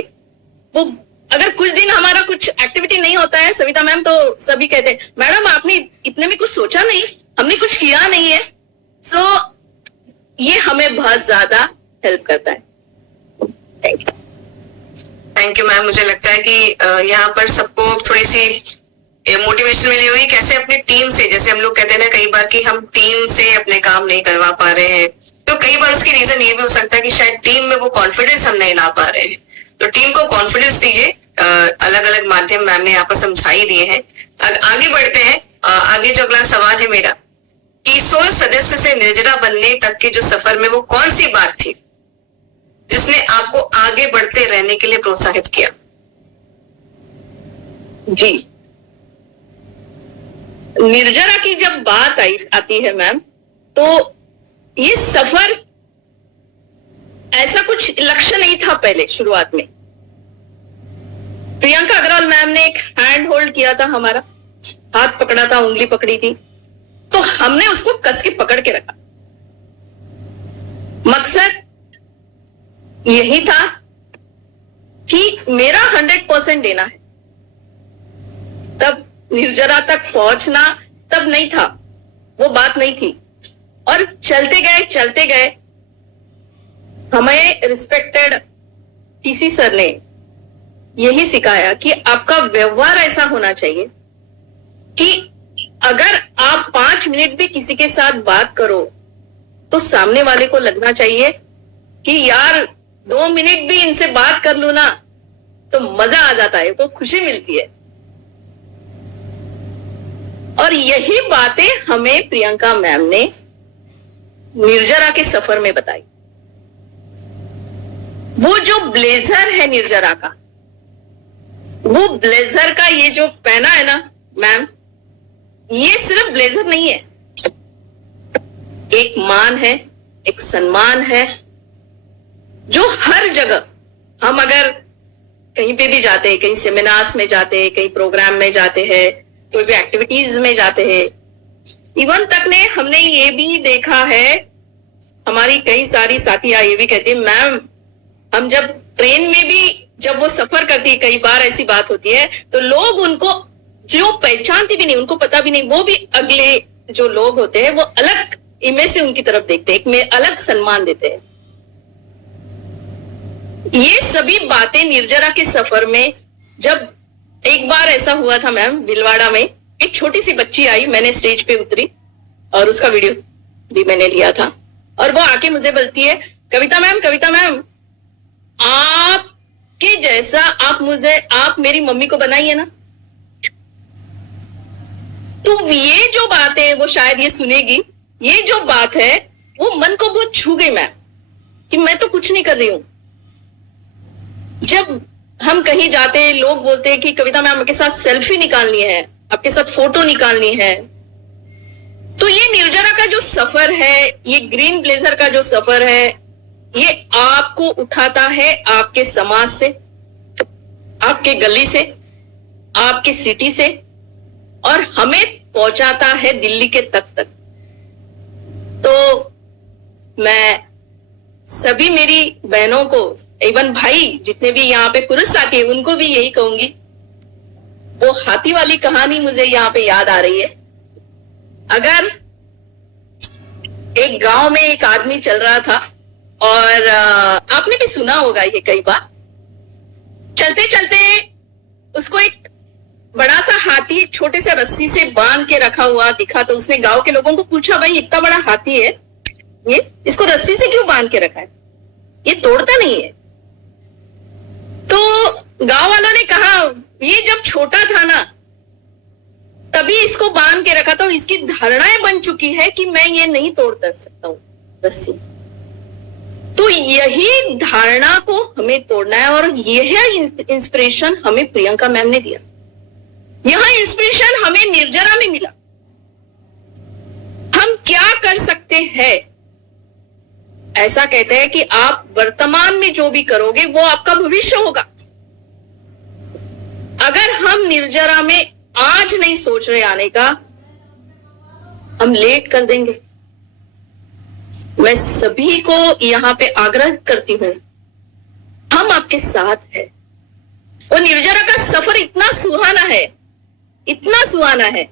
वो अगर कुछ दिन हमारा कुछ एक्टिविटी नहीं होता है सविता मैम, तो सभी कहते हैं मैडम आपने इतने में कुछ सोचा नहीं, हमने कुछ किया नहीं है। सो ये हमें बहुत ज्यादा हेल्प करता है। Thank you ma'am. मुझे लगता है कि यहाँ पर सबको थोड़ी सी मोटिवेशन मिली हुई कैसे अपनी टीम से, जैसे हम लोग कहते हैं ना कई बार कि हम टीम से अपने काम नहीं करवा पा रहे हैं, तो कई बार उसकी रीजन ये भी हो सकता है कि शायद टीम में वो कॉन्फिडेंस हम नहीं ला पा रहे हैं। तो टीम को कॉन्फिडेंस दीजिए। अलग अलग माध्यम मैम ने यहाँ पर समझाई दिए हैं। आगे बढ़ते हैं। आगे जो अगला सवाल है मेरा, किसोल सदस्य से निर्जरा बनने तक के जो सफर में वो कौन सी बात थी जिसने आपको आगे बढ़ते रहने के लिए प्रोत्साहित किया? जी, निर्जरा की जब बात आती है मैम, तो ये सफर ऐसा कुछ लक्ष्य नहीं था पहले शुरुआत में। प्रियंका अग्रवाल मैम ने एक हैंड होल्ड किया था, हमारा हाथ पकड़ा था, उंगली पकड़ी थी, तो हमने उसको कस के पकड़ के रखा। मकसद यही था कि मेरा 100% देना है। तब निर्जरा तक पहुंचना तब नहीं था, वो बात नहीं थी। और चलते गए हमें रिस्पेक्टेड टीसी सर ने यही सिखाया कि आपका व्यवहार ऐसा होना चाहिए कि अगर आप 5 मिनट भी किसी के साथ बात करो तो सामने वाले को लगना चाहिए कि यार 2 मिनट भी इनसे बात कर लूं ना तो मजा आ जाता है, तो खुशी मिलती है। और यही बातें हमें प्रियंका मैम ने निर्जरा के सफर में बताई। वो जो ब्लेजर है निर्जरा का, वो ब्लेजर का ये जो पहना है ना मैम, ये सिर्फ ब्लेजर नहीं है, एक मान है, एक सम्मान है, जो हर जगह हम अगर कहीं पे भी जाते हैं, कहीं सेमिनार्स में जाते हैं, कहीं प्रोग्राम में जाते हैं, कोई भी एक्टिविटीज में जाते हैं, इवन तक ने हमने ये भी देखा है, हमारी कई सारी साथियां ये भी कहती है मैम, हम जब ट्रेन में भी जब वो सफर करती है, कई बार ऐसी बात होती है तो लोग उनको जो पहचानती भी नहीं, उनको पता भी नहीं, वो भी अगले जो लोग होते हैं वो अलग इमेज से उनकी तरफ देखते हैं, एक में अलग सम्मान देते हैं। ये सभी बातें निर्जरा के सफर में, जब एक बार ऐसा हुआ था मैम, भीलवाड़ा में एक छोटी सी बच्ची आई, मैंने स्टेज पे उतरी और उसका वीडियो भी मैंने लिया था, और वो आके मुझे बोलती है कविता मैम आपके जैसा आप मेरी मम्मी को बनाइए ना। तो ये जो बात है वो शायद ये सुनेगी, ये जो बात है वो मन को बहुत छू गई मैम, कि मैं तो कुछ नहीं कर रही हूं। जब हम कहीं जाते हैं, लोग बोलते हैं कि कविता मैम आपके साथ सेल्फी निकालनी है, आपके साथ फोटो निकालनी है। तो ये निर्जरा का जो सफर है, ये ग्रीन ब्लेजर का जो सफर है, ये आपको उठाता है आपके समाज से, आपके गली से, आपके सिटी से, और हमें पहुंचाता है दिल्ली के तक। तो मैं सभी मेरी बहनों को, इवन भाई जितने भी यहाँ पे पुरुष साथी है, उनको भी यही कहूंगी, वो हाथी वाली कहानी मुझे यहाँ पे याद आ रही है। अगर एक गांव में एक आदमी चल रहा था, और आपने भी सुना होगा ये कई बार, चलते चलते उसको एक बड़ा सा हाथी एक छोटे से रस्सी से बांध के रखा हुआ दिखा। तो उसने गांव के लोगों को पूछा, भाई इतना बड़ा हाथी है, ये इसको रस्सी से क्यों बांध के रखा है, ये तोड़ता नहीं है। तो गांव वालों ने कहा, ये जब छोटा था ना तभी इसको बांध के रखा था, इसकी धारणाएं बन चुकी है कि मैं ये नहीं तोड़ सकता हूं रस्सी। तो यही धारणा को हमें तोड़ना है, और यह इंस्पिरेशन हमें प्रियंका मैम ने दिया, यह इंस्पिरेशन हमें निर्जरा में मिला। हम क्या कर सकते हैं? ऐसा कहते हैं कि आप वर्तमान में जो भी करोगे वो आपका भविष्य होगा। अगर हम निर्जरा में आज नहीं सोच रहे आने का, हम लेट कर देंगे। मैं सभी को यहां पे आग्रह करती हूं, हम आपके साथ हैं। वो निर्जरा का सफर इतना सुहाना है, इतना सुहाना है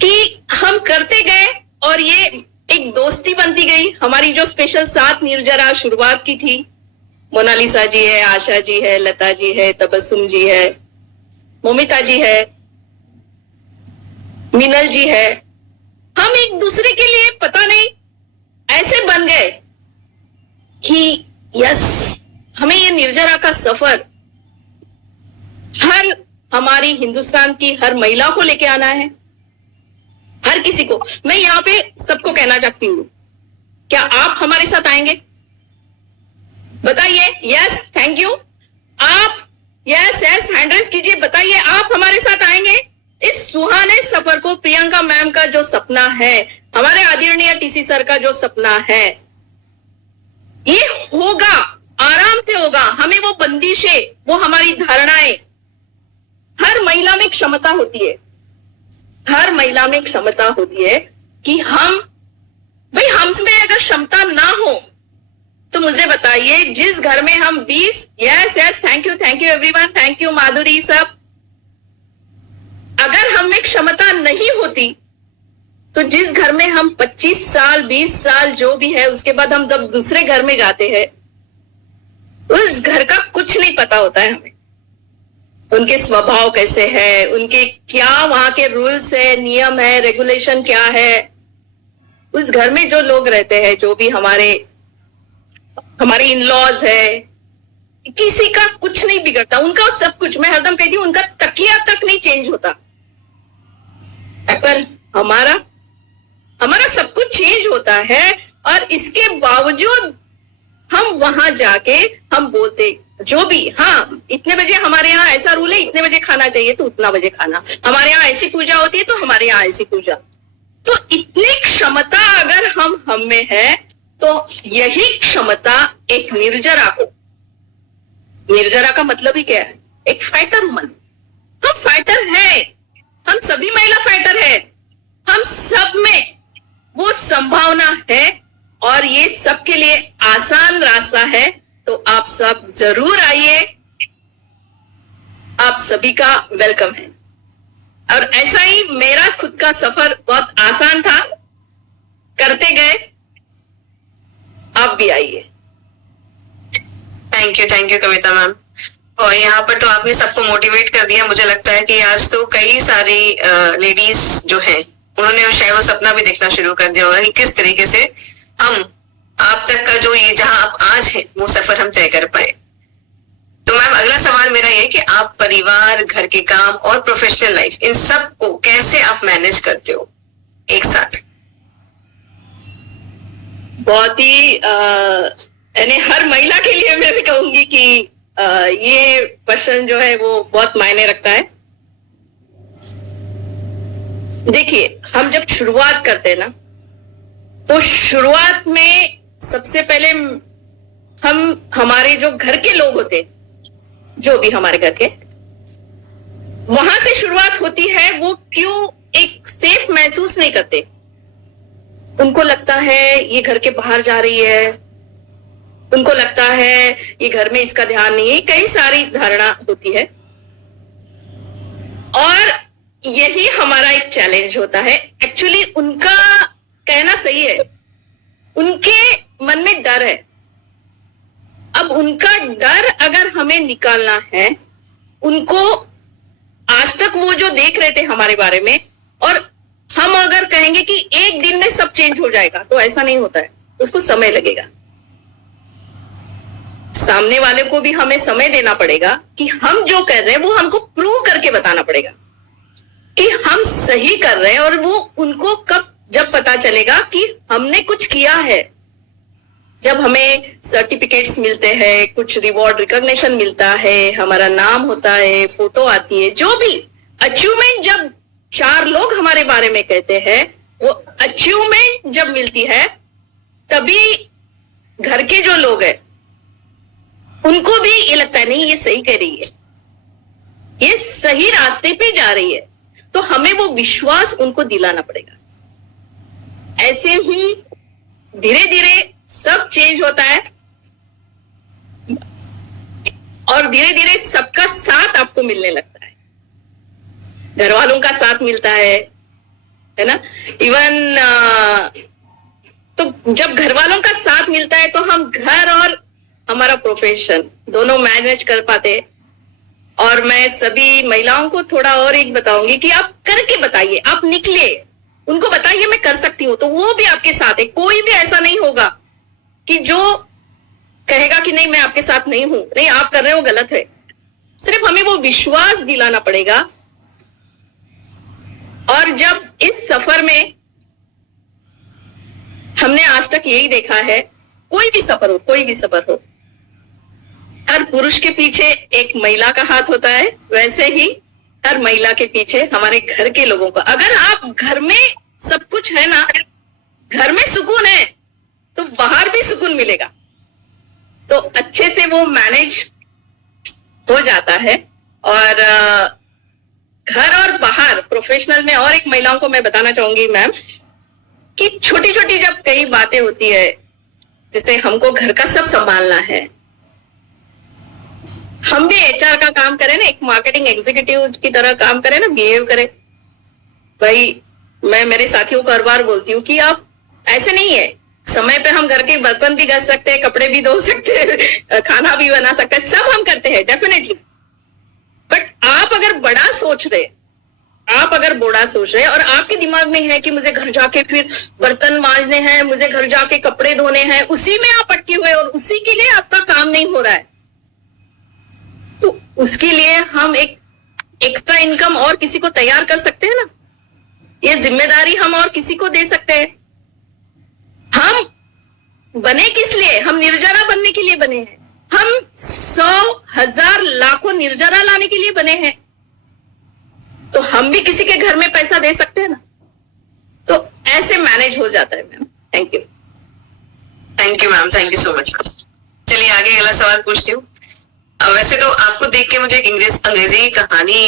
कि हम करते गए, और ये एक दोस्ती बनती गई। हमारी जो स्पेशल 7 निर्जरा शुरुआत की थी, मोनालिसा जी है, आशा जी है, लता जी है, तबस्सुम जी है, मोमिता जी है, मिनल जी है। हम एक दूसरे के लिए पता नहीं ऐसे बन गए कि यस, हमें ये निर्जरा का सफर हर हमारी हिंदुस्तान की हर महिला को लेके आना है, हर किसी को। मैं यहाँ पे सबको कहना चाहती हूँ, क्या आप हमारे साथ आएंगे? बताइए, यस, थैंक यू। आप यस हैंड रेज कीजिए, बताइए आप हमारे साथ आएंगे इस सुहाने सफर को। प्रियंका मैम का जो सपना है, हमारे आदरणीय टीसी सर का जो सपना है, ये होगा, आराम से होगा। हमें वो बंदिशें, वो हमारी धारणाएं, हर महिला में क्षमता होती है, हर महिला में क्षमता होती है कि भाई हमसे अगर क्षमता ना हो तो मुझे बताइए, जिस घर में हम 20, yes thank you everyone, thank you Madhuri सब, अगर हम में क्षमता नहीं होती तो जिस घर में हम 25 साल 20 साल जो भी है, उसके बाद हम जब दूसरे घर में जाते हैं, उस घर का कुछ नहीं पता होता है हमें, उनके स्वभाव कैसे है, उनके क्या वहां के रूल्स है, नियम है, रेगुलेशन क्या है। उस घर में जो लोग रहते हैं, जो भी हमारे इन लॉज है, किसी का कुछ नहीं बिगड़ता, उनका सब कुछ, मैं हरदम कहती हूँ, उनका तकिया तक नहीं चेंज होता, पर हमारा सब कुछ चेंज होता है। और इसके बावजूद हम वहां जाके हम बोलते जो भी, हाँ इतने बजे हमारे यहाँ ऐसा रूल है, इतने बजे खाना चाहिए तो उतना बजे खाना, हमारे यहाँ ऐसी पूजा होती है तो हमारे यहाँ ऐसी पूजा। तो इतनी क्षमता अगर हम में है तो यही क्षमता एक निर्जरा को, निर्जरा का मतलब ही क्या है, एक फाइटर वुमन, हम फाइटर है, हम सभी महिला फाइटर है, हम सब में वो संभावना है और ये सबके लिए आसान रास्ता है। तो आप सब जरूर आइए, आप सभी का वेलकम है। और ऐसा ही मेरा खुद का सफर बहुत आसान था, करते गए, आप भी आइए। Thank you Kavita ma'am. और यहाँ पर तो आपने सबको मोटिवेट कर दिया। मुझे लगता है कि आज तो कई सारी लेडीज जो हैं उन्होंने शायद वो सपना भी देखना शुरू कर दिया होगा कि किस तरीके से हम आप तक का जो ये जहां आप आज हैं वो सफर हम तय कर पाए। तो मैम अगला सवाल मेरा ये कि आप परिवार, घर के काम और प्रोफेशनल लाइफ, इन सब को कैसे आप मैनेज करते हो एक साथ? बहुत ही यानी हर महिला के लिए मैं भी कहूंगी कि ये क्वेश्चन जो है वो बहुत मायने रखता है। देखिए, हम जब शुरुआत करते हैं ना, तो शुरुआत में सबसे पहले हम, हमारे जो घर के लोग होते, जो भी हमारे घर के, वहां से शुरुआत होती है। वो क्यों एक सेफ महसूस नहीं करते, उनको लगता है ये घर के बाहर जा रही है, उनको लगता है ये घर में इसका ध्यान नहीं है, कई सारी धारणा होती है। और यही हमारा एक चैलेंज होता है। एक्चुअली उनका कहना सही है, उनके मन में डर है। अब उनका डर अगर हमें निकालना है, उनको आज तक वो जो देख रहे थे हमारे बारे में, और हम अगर कहेंगे कि एक दिन में सब चेंज हो जाएगा, तो ऐसा नहीं होता है, उसको समय लगेगा। सामने वाले को भी हमें समय देना पड़ेगा कि हम जो कर रहे हैं वो हमको प्रूव करके बताना पड़ेगा कि हम सही कर रहे हैं। और वो उनको कब, जब पता चलेगा कि हमने कुछ किया है, जब हमें सर्टिफिकेट्स मिलते हैं, कुछ रिवॉर्ड रिकॉग्निशन मिलता है, हमारा नाम होता है, फोटो आती है, जो भी अचीवमेंट जब 4 लोग हमारे बारे में कहते हैं, वो अचीवमेंट जब मिलती है, तभी घर के जो लोग हैं उनको भी ये लगता है नहीं ये सही कर रही है, ये सही रास्ते पे जा रही है। तो हमें वो विश्वास उनको दिलाना पड़ेगा। ऐसे ही धीरे धीरे सब चेंज होता है और धीरे धीरे सबका साथ आपको मिलने लगता है। घर वालों का साथ मिलता है ना। इवन तो जब घर वालों का साथ मिलता है तो हम घर और हमारा प्रोफेशन दोनों मैनेज कर पाते हैं। और मैं सभी महिलाओं को थोड़ा और एक बताऊंगी कि आप करके बताइए, आप निकले, उनको बताइए मैं कर सकती हूं, तो वो भी आपके साथ है। कोई भी ऐसा नहीं होगा कि जो कहेगा कि नहीं मैं आपके साथ नहीं हूं, नहीं आप कर रहे हो गलत है। सिर्फ हमें वो विश्वास दिलाना पड़ेगा। और जब इस सफर में हमने आज तक यही देखा है, कोई भी सफर हो, हर पुरुष के पीछे एक महिला का हाथ होता है, वैसे ही हर महिला के पीछे हमारे घर के लोगों का। अगर आप घर में सब कुछ है ना, घर में सुकून है, तो बाहर भी सुकून मिलेगा। तो अच्छे से वो मैनेज हो जाता है। और घर और बाहर प्रोफेशनल में और एक महिलाओं को मैं बताना चाहूंगी मैम कि छोटी छोटी जब कई बातें होती है, जैसे हमको घर का सब संभालना है, हम भी एचआर का काम करें ना, एक मार्केटिंग एग्जीक्यूटिव की तरह काम करें ना, बिहेव करें। भाई मैं मेरे साथियों को हर बार बोलती हूँ कि आप ऐसे नहीं है, समय पे हम घर के बर्तन भी घस सकते हैं, कपड़े भी धो सकते हैं, खाना भी बना सकते हैं, सब हम करते हैं डेफिनेटली। बट आप अगर बड़ा सोच रहे और आपके दिमाग में है कि मुझे घर जाके फिर बर्तन मांजने हैं, मुझे घर जाके कपड़े धोने हैं, उसी में आप अटके हुए और उसी के लिए आपका काम नहीं हो रहा है, तो उसके लिए हम एक एक्स्ट्रा इनकम और किसी को तैयार कर सकते हैं ना। ये जिम्मेदारी हम और किसी को दे सकते हैं। हम बने किस लिए? हम निर्जरा बनने के लिए बने हैं। हम 100,000 लाखों निर्जरा लाने के लिए बने हैं, तो हम भी किसी के घर में पैसा दे सकते हैं ना। तो ऐसे मैनेज हो जाता है ma'am. Thank you. Thank you ma'am, thank you so much. चलिए आगे अगला सवाल पूछती हूँ। वैसे तो आपको देख के मुझे एक अंग्रेजी कहानी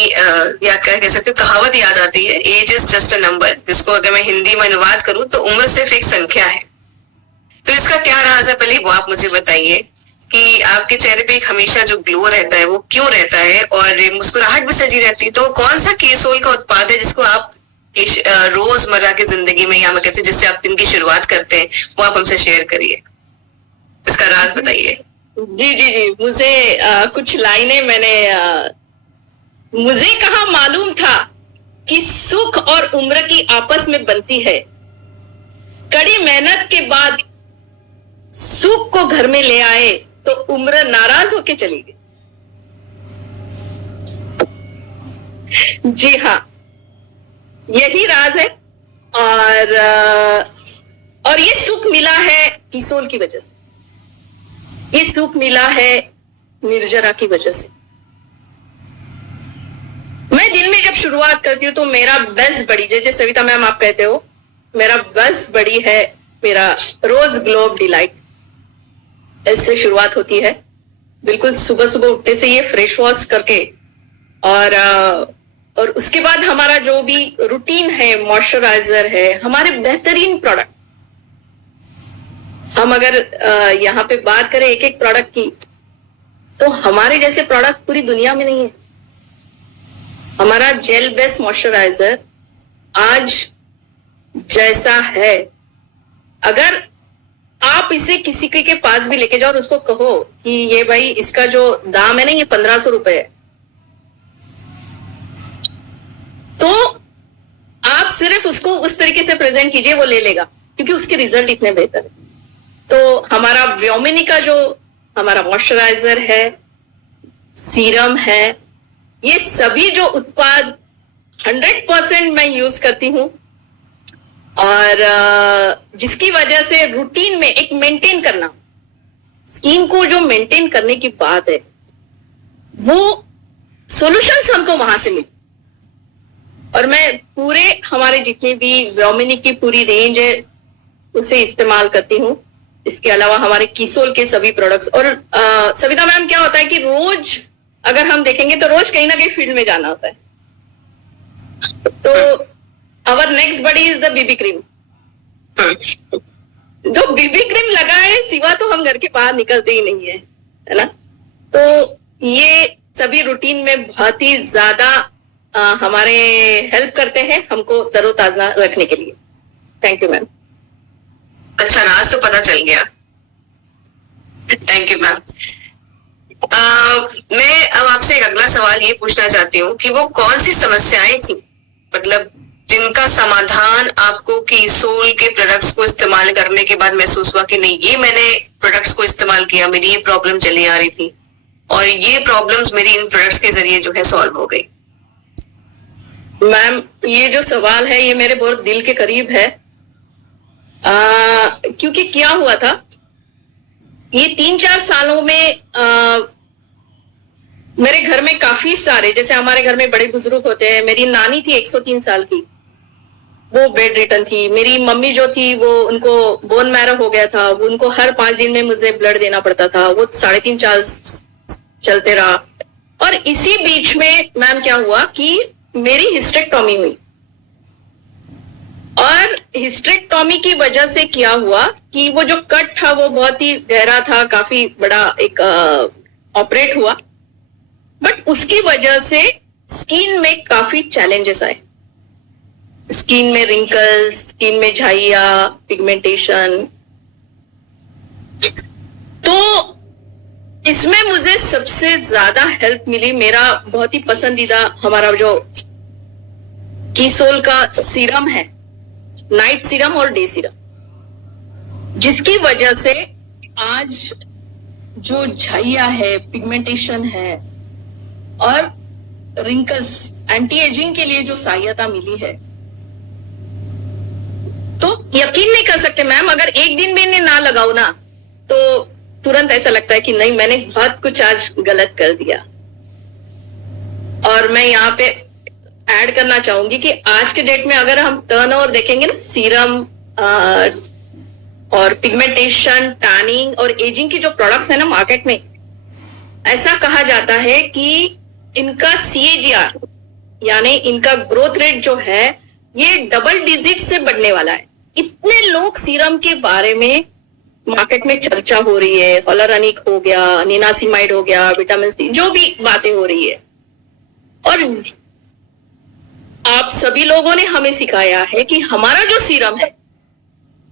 या कह सकते हो कहावत याद आती है, age is just a number, जिसको अगर मैं हिंदी में अनुवाद करूं तो उम्र सिर्फ एक संख्या है। तो इसका क्या राज है, पहले वो आप मुझे बताइए कि आपके चेहरे पे एक हमेशा जो ग्लो रहता है वो क्यों रहता है और मुस्कुराहट भी सजी रहती है। तो कौन सा केसोल का उत्पाद है जिसको आप रोजमर्रा की जिंदगी में, या मैं कहती हूँ जिससे आप दिन की शुरुआत करते हैं, वो आप हमसे शेयर करिए, इसका राज बताइए। जी जी जी, मुझे कुछ लाइनें मुझे कहाँ मालूम था कि सुख और उम्र की आपस में बनती है, कड़ी मेहनत के बाद सुख को घर में ले आए तो उम्र नाराज होके चली गई। जी हाँ, यही राज है। और ये सुख मिला है किसोल की वजह से, ये सुख मिला है निर्जरा की वजह से। मैं दिन में जब शुरुआत करती हूँ तो मेरा बेस्ट बड़ी, जैसे सविता मैम आप कहते हो, मेरा बेस्ट बड़ी है मेरा रोज ग्लोब डिलाइट। इससे शुरुआत होती है, बिल्कुल सुबह सुबह उठते से ये फ्रेश वॉश करके, और उसके बाद हमारा जो भी रूटीन है, मॉइस्चराइजर है, हमारे बेहतरीन प्रोडक्ट। हम अगर यहाँ पे बात करें एक एक प्रोडक्ट की, तो हमारे जैसे प्रोडक्ट पूरी दुनिया में नहीं है। हमारा जेल बेस्ड मॉइस्चराइजर आज जैसा है, अगर आप इसे किसी के पास भी लेके जाओ और उसको कहो कि ये भाई इसका जो दाम है ना, ये 1500 रुपए है, तो आप सिर्फ उसको उस तरीके से प्रेजेंट कीजिए, वो ले लेगा, क्योंकि उसके रिजल्ट इतने बेहतर है। तो हमारा व्योमिनी का जो हमारा मॉइस्चराइजर है, सीरम है, ये सभी जो उत्पाद 100% मैं यूज करती हूँ, और जिसकी वजह से रूटीन में एक मेंटेन करना, स्किन को जो मेंटेन करने की बात है, वो सॉल्यूशंस हमको वहां से मिले। और मैं पूरे हमारे जितने भी व्योमिनी की पूरी रेंज है उसे इस्तेमाल करती हूँ। इसके अलावा हमारे किसोल के सभी प्रोडक्ट्स। और सविता मैम, क्या होता है कि रोज अगर हम देखेंगे तो रोज कहीं ना कहीं फील्ड में जाना होता है, तो our next buddy is the BB cream. जो बीबी क्रीम लगाए सिवा तो हम घर के बाहर निकलते ही नहीं है ना। तो ये सभी रूटीन में बहुत ही ज्यादा हमारे हेल्प करते हैं हमको तरोताजा रखने के लिए। Thank you ma'am. अच्छा, राज तो पता चल गया। Thank you ma'am. मैं अब आपसे एक अगला सवाल ये पूछना चाहती हूँ कि वो कौन सी समस्याएं थी, मतलब जिनका समाधान आपको किसोल के प्रोडक्ट्स को इस्तेमाल करने के बाद महसूस हुआ कि नहीं, ये मैंने प्रोडक्ट्स को इस्तेमाल किया, मेरी ये प्रॉब्लम चली आ रही थी और ये प्रॉब्लम्स मेरी इन प्रोडक्ट्स के जरिए जो है सॉल्व हो गई। मैम, ये जो सवाल है ये मेरे बहुत दिल के करीब है, क्योंकि क्या हुआ था, ये 3-4 सालों में मेरे घर में काफी सारे, जैसे हमारे घर में बड़े बुजुर्ग होते हैं, मेरी नानी थी 103 साल की, वो बेड रिटन थी। मेरी मम्मी जो थी वो, उनको बोन मैरो हो गया था, वो उनको हर 5 दिन में मुझे ब्लड देना पड़ता था, वो 3.5 चलते रहा। और इसी बीच में मैम क्या हुआ कि मेरी हिस्टेक्टॉमी हुई, और हिस्टेक्टॉमी की वजह से क्या हुआ कि वो जो कट था वो बहुत ही गहरा था, काफी बड़ा एक ऑपरेट हुआ, बट उसकी वजह से स्किन में काफी चैलेंजेस आए। स्किन में रिंकल्स, स्किन में झाइया, पिगमेंटेशन। तो इसमें मुझे सबसे ज्यादा हेल्प मिली, मेरा बहुत ही पसंदीदा हमारा जो किसोल का सीरम है, नाइट सीरम और डे सीरम, जिसकी वजह से आज जो झाइया है, पिगमेंटेशन है और रिंकल्स, एंटी एजिंग के लिए जो सहायता मिली है, तो यकीन नहीं कर सकते मैम, अगर एक दिन भी इन्हें ना लगाओ ना, तो तुरंत ऐसा लगता है कि नहीं, मैंने बहुत कुछ आज गलत कर दिया। और मैं यहाँ पे ऐड करना चाहूंगी कि आज के डेट में अगर हम टर्नओवर देखेंगे ना, सीरम और पिगमेंटेशन, टैनिंग और एजिंग की जो प्रोडक्ट्स है ना मार्केट में, ऐसा कहा जाता है कि इनका CAGR यानी इनका ग्रोथ रेट जो है ये डबल डिजिट से बढ़ने वाला है। इतने लोग सीरम के बारे में मार्केट में चर्चा हो रही है, हॉलरानिक हो गया, निनासिमाइड हो गया, विटामिन सी, जो भी बातें हो रही है। और आप सभी लोगों ने हमें सिखाया है कि हमारा जो सीरम है,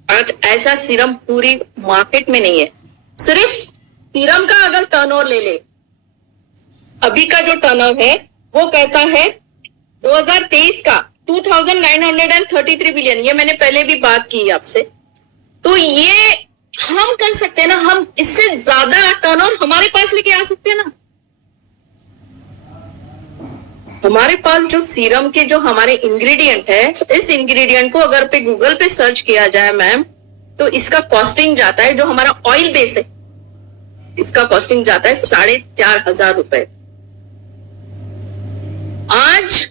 आज ऐसा सीरम पूरी मार्केट में नहीं है। सिर्फ सीरम का अगर टर्नओवर ले ले, अभी का जो टर्नओवर है वो कहता है 2023 का 2933 बिलियन। ये मैंने पहले भी बात की आपसे। तो ये हम कर सकते हैं ना, हम इससे ज्यादा टर्नओवर हमारे पास लेके आ सकते हैं ना। हमारे पास जो सीरम के जो हमारे इंग्रेडिएंट है, इस इंग्रेडिएंट को अगर पे गूगल पे सर्च किया जाए मैम, तो इसका कॉस्टिंग जाता है, जो हमारा ऑयल बेस है इसका कॉस्टिंग जाता है 4,500 रुपए। आज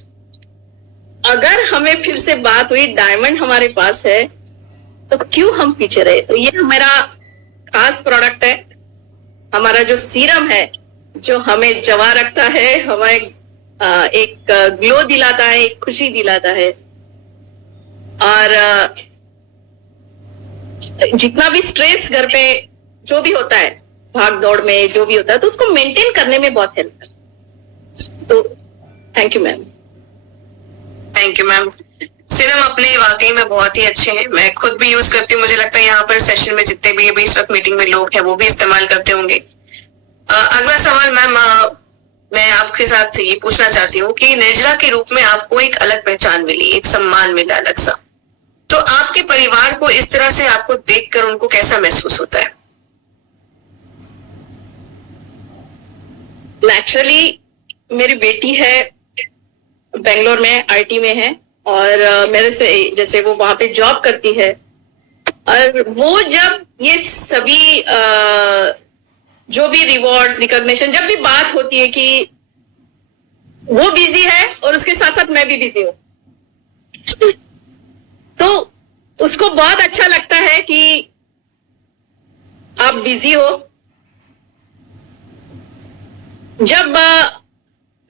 अगर हमें फिर से बात हुई डायमंड हमारे पास है, तो क्यों हम पीछे रहे। तो ये हमारा खास प्रोडक्ट है, हमारा जो सीरम है, जो हमें जवा रखता है, हमें एक ग्लो दिलाता है, एक खुशी दिलाता है। और जितना भी स्ट्रेस घर पे जो भी होता है, भाग दौड़ में जो भी होता है, तो उसको मेंटेन करने में बहुत हेल्प करता है। तो thank you ma'am. Thank you ma'am. Serum अपने वाकई में बहुत ही अच्छे हैं, मैं खुद भी यूज करती हूँ। मुझे लगता है यहाँ पर सेशन में जितने भी अभी इस वक्त मीटिंग में लोग हैं वो भी इस्तेमाल करते होंगे। अगला सवाल मैम, मैं आपके साथ ये पूछना चाहती हूँ कि निर्जला के रूप में आपको एक अलग पहचान मिली, एक सम्मान मिला अलग सा, तो आपके परिवार को इस तरह से आपको देखकर उनको कैसा महसूस होता है? नेचुरली मेरी बेटी है बेंगलोर में, IT में है, और मेरे से जैसे वो वहां पे जॉब करती है, और वो जब ये सभी जो भी रिवॉर्ड्स, रिकॉग्निशन, जब भी बात होती है कि वो बिजी है और उसके साथ साथ मैं भी बिजी हूँ, तो उसको बहुत अच्छा लगता है कि आप बिजी हो। जब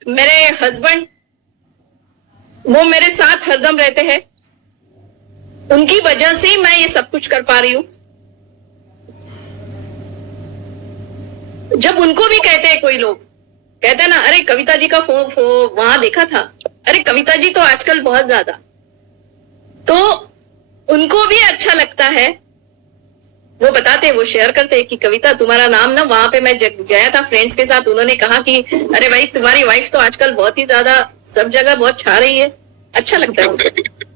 मेरे हस्बैंड वो मेरे साथ हरदम रहते हैं, उनकी वजह से मैं ये सब कुछ कर पा रही हूं। जब उनको भी कहते हैं, कोई लोग कहते हैं ना, अरे कविता जी का वहां देखा था, अरे कविता जी तो आजकल बहुत ज्यादा, तो उनको भी अच्छा लगता है। वो बताते, वो शेयर करते हैं कि कविता तुम्हारा नाम ना, वहां पे मैं गया था फ्रेंड्स के साथ, उन्होंने कहा कि अरे भाई तुम्हारी वाइफ तो आजकल बहुत ही ज्यादा सब जगह बहुत छा रही है। अच्छा लगता है उनको,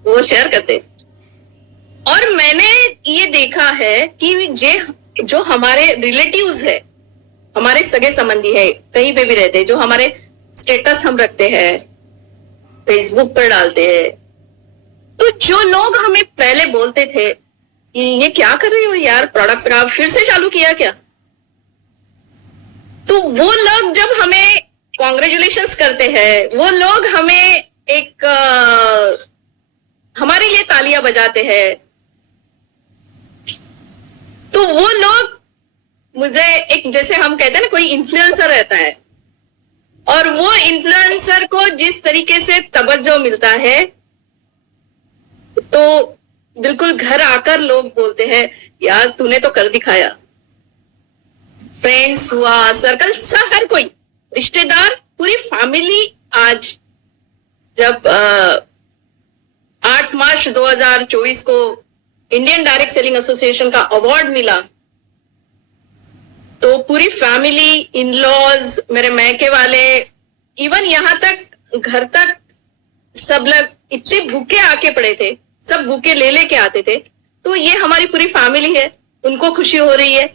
वो शेयर करते हैं। और मैंने ये देखा है कि जो हमारे रिलेटिव्स है, हमारे सगे संबंधी है, कहीं पे भी रहते हैं, जो हमारे स्टेटस हम रखते हैं, फेसबुक पर डालते हैं, तो जो लोग हमें पहले बोलते थे कि ये क्या कर रही हो यार, प्रोडक्ट्स का फिर से चालू किया क्या, तो वो लोग जब हमें कॉन्ग्रेचुलेशंस करते हैं, वो लोग हमें एक हमारे लिए तालियां बजाते हैं, तो वो लोग मुझे एक, जैसे हम कहते हैं ना, कोई इन्फ्लुएंसर रहता है, और वो इन्फ्लुएंसर को जिस तरीके से तवज्जो मिलता है, तो बिल्कुल घर आकर लोग बोलते हैं यार तूने तो कर दिखाया। फ्रेंड्स हुआ, सर्कल, सब, हर कोई, रिश्तेदार, पूरी फैमिली। आज जब 8 मार्च 2024 को इंडियन डायरेक्ट सेलिंग एसोसिएशन का अवार्ड मिला, तो पूरी फैमिली, इन लॉज, मेरे मैके वाले, इवन यहां तक घर तक सब लोग इतने भूखे आके पड़े थे, सब भूखे ले लेके आते थे। तो ये हमारी पूरी फैमिली है, उनको खुशी हो रही है,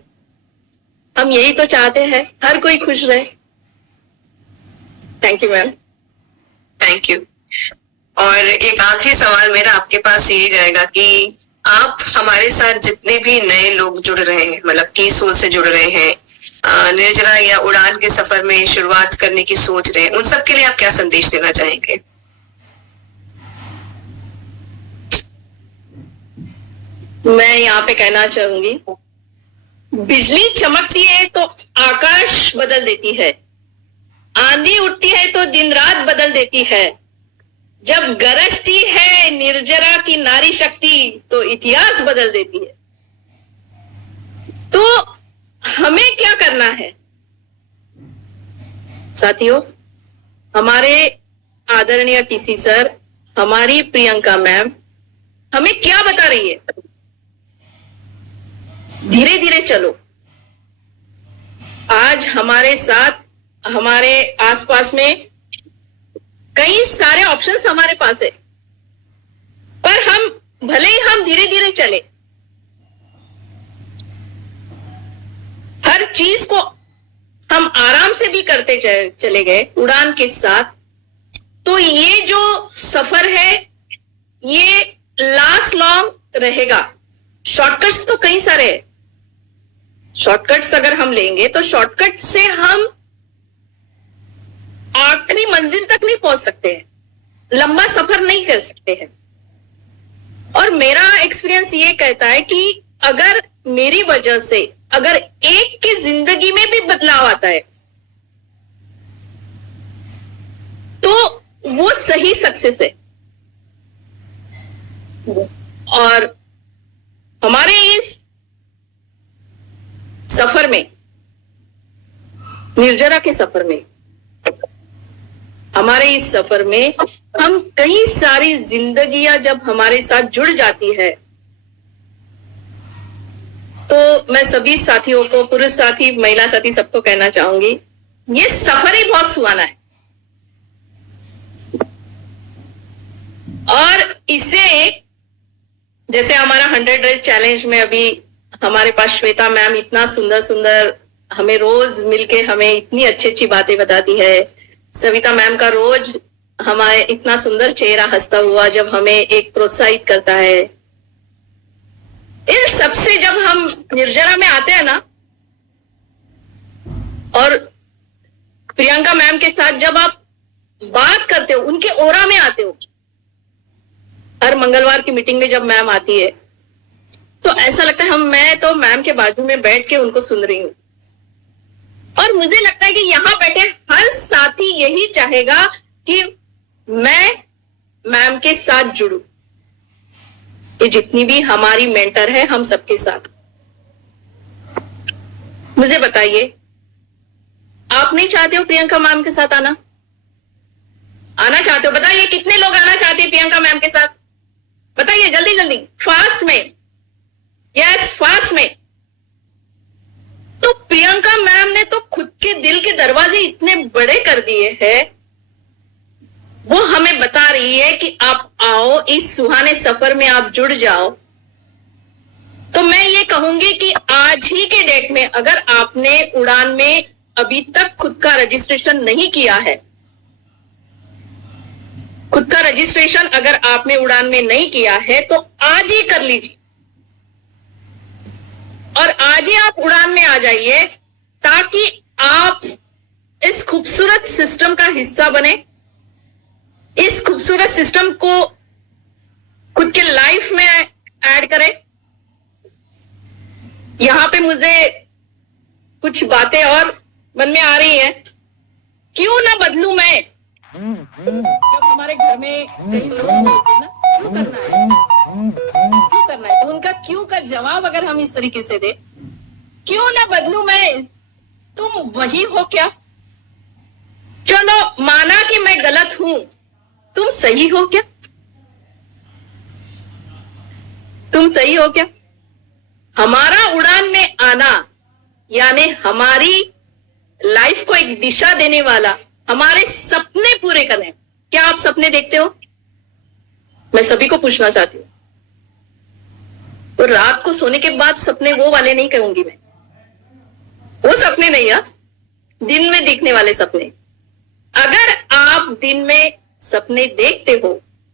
हम यही तो चाहते हैं, हर कोई खुश रहे। Thank you ma'am. Thank you. और एक आखिरी सवाल मेरा आपके पास यही जाएगा कि आप हमारे साथ जितने भी नए लोग जुड़ रहे हैं, मतलब की सोल से जुड़ रहे हैं, निर्जरा या उड़ान के सफर में शुरुआत करने की सोच रहे हैं, उन सब के लिए आप क्या संदेश देना चाहेंगे? मैं यहाँ पे कहना चाहूंगी, बिजली चमकती है तो आकाश बदल देती है, आंधी उठती है तो दिन रात बदल देती है, जब गरजती है निर्जरा की नारी शक्ति तो इतिहास बदल देती है। तो हमें क्या करना है साथियों? हमारे आदरणीय टीसी सर, हमारी प्रियंका मैम हमें क्या बता रही है? धीरे धीरे चलो। आज हमारे साथ, हमारे आसपास में कई सारे ऑप्शंस हमारे पास है, पर हम भले ही हम धीरे धीरे चले, हर चीज को हम आराम से भी करते चले गए उड़ान के साथ, तो ये जो सफर है ये लास्ट लॉन्ग रहेगा। शॉर्टकट्स तो कई सारे हैं, शॉर्टकट्स अगर हम लेंगे तो शॉर्टकट से हम आखिरी मंजिल तक नहीं पहुंच सकते हैं, लंबा सफर नहीं कर सकते हैं। और मेरा एक्सपीरियंस ये कहता है कि अगर मेरी वजह से अगर एक की जिंदगी में भी बदलाव आता है तो वो सही सक्सेस है। और हमारे इस सफर में, निर्जरा के सफर में, हमारे इस सफर में हम कई सारी जिंदगियां जब हमारे साथ जुड़ जाती है तो मैं सभी साथियों को, पुरुष साथी, महिला साथी, सबको कहना चाहूंगी, ये सफर ही बहुत सुहाना है। और इसे, जैसे हमारा 100 डेज चैलेंज में अभी हमारे पास श्वेता मैम इतना सुंदर सुंदर हमें रोज मिलके हमें इतनी अच्छी अच्छी बातें बताती है, सविता मैम का रोज हमारे इतना सुंदर चेहरा हंसता हुआ जब हमें एक प्रोत्साहित करता है। इन सबसे जब हम निर्जरा में आते हैं ना, और प्रियंका मैम के साथ जब आप बात करते हो, उनके ओरा में आते हो, हर मंगलवार की मीटिंग में जब मैम आती है तो ऐसा लगता है मैं तो मैम के बाजू में बैठ के उनको सुन रही हूं। और मुझे लगता है कि यहां बैठे हर साथी यही चाहेगा कि मैं मैम के साथ जुड़ूं। ये जितनी भी हमारी मेंटर है, हम सबके साथ। मुझे बताइए, आप नहीं चाहते हो प्रियंका मैम के साथ आना? आना चाहते हो? बताइए कितने लोग आना चाहते हैं प्रियंका मैम के साथ? बताइए जल्दी जल्दी, फास्ट में। यस, फास्ट में। तो प्रियंका मैम ने तो खुद के दिल के दरवाजे इतने बड़े कर दिए हैं, वो हमें बता रही है कि आप आओ, इस सुहाने सफर में आप जुड़ जाओ। तो मैं ये कहूंगी कि आज ही के डेट में अगर आपने उड़ान में अभी तक खुद का रजिस्ट्रेशन नहीं किया है, खुद का रजिस्ट्रेशन अगर आपने उड़ान में नहीं किया है तो आज ही कर लीजिए, और आज ही आप उड़ान में आ जाइए ताकि आप इस खूबसूरत सिस्टम का हिस्सा बने, इस खूबसूरत सिस्टम को खुद के लाइफ में ऐड करें। यहां पे मुझे कुछ बातें और मन में आ रही हैं। क्यों ना बदलूं मैं? जब हमारे घर में कई लोग बोलते हैं ना, क्यों करना है, क्यों करना है, तो उनका क्यों का जवाब अगर हम इस तरीके से दे, क्यों ना बदलूं मैं, तुम वही हो क्या? चलो माना कि मैं गलत हूं, तुम सही हो क्या? तुम सही हो क्या? हमारा उड़ान में आना यानी हमारी लाइफ को एक दिशा देने वाला, हमारे सपने पूरे करने। क्या आप सपने देखते हो? मैं सभी को पूछना चाहती हूँ। तो रात को सोने के बाद सपने वो वाले नहीं कहूंगी मैं, वो सपने नहीं है, दिन में देखने वाले सपने। अगर आप दिन में सपने देखते हो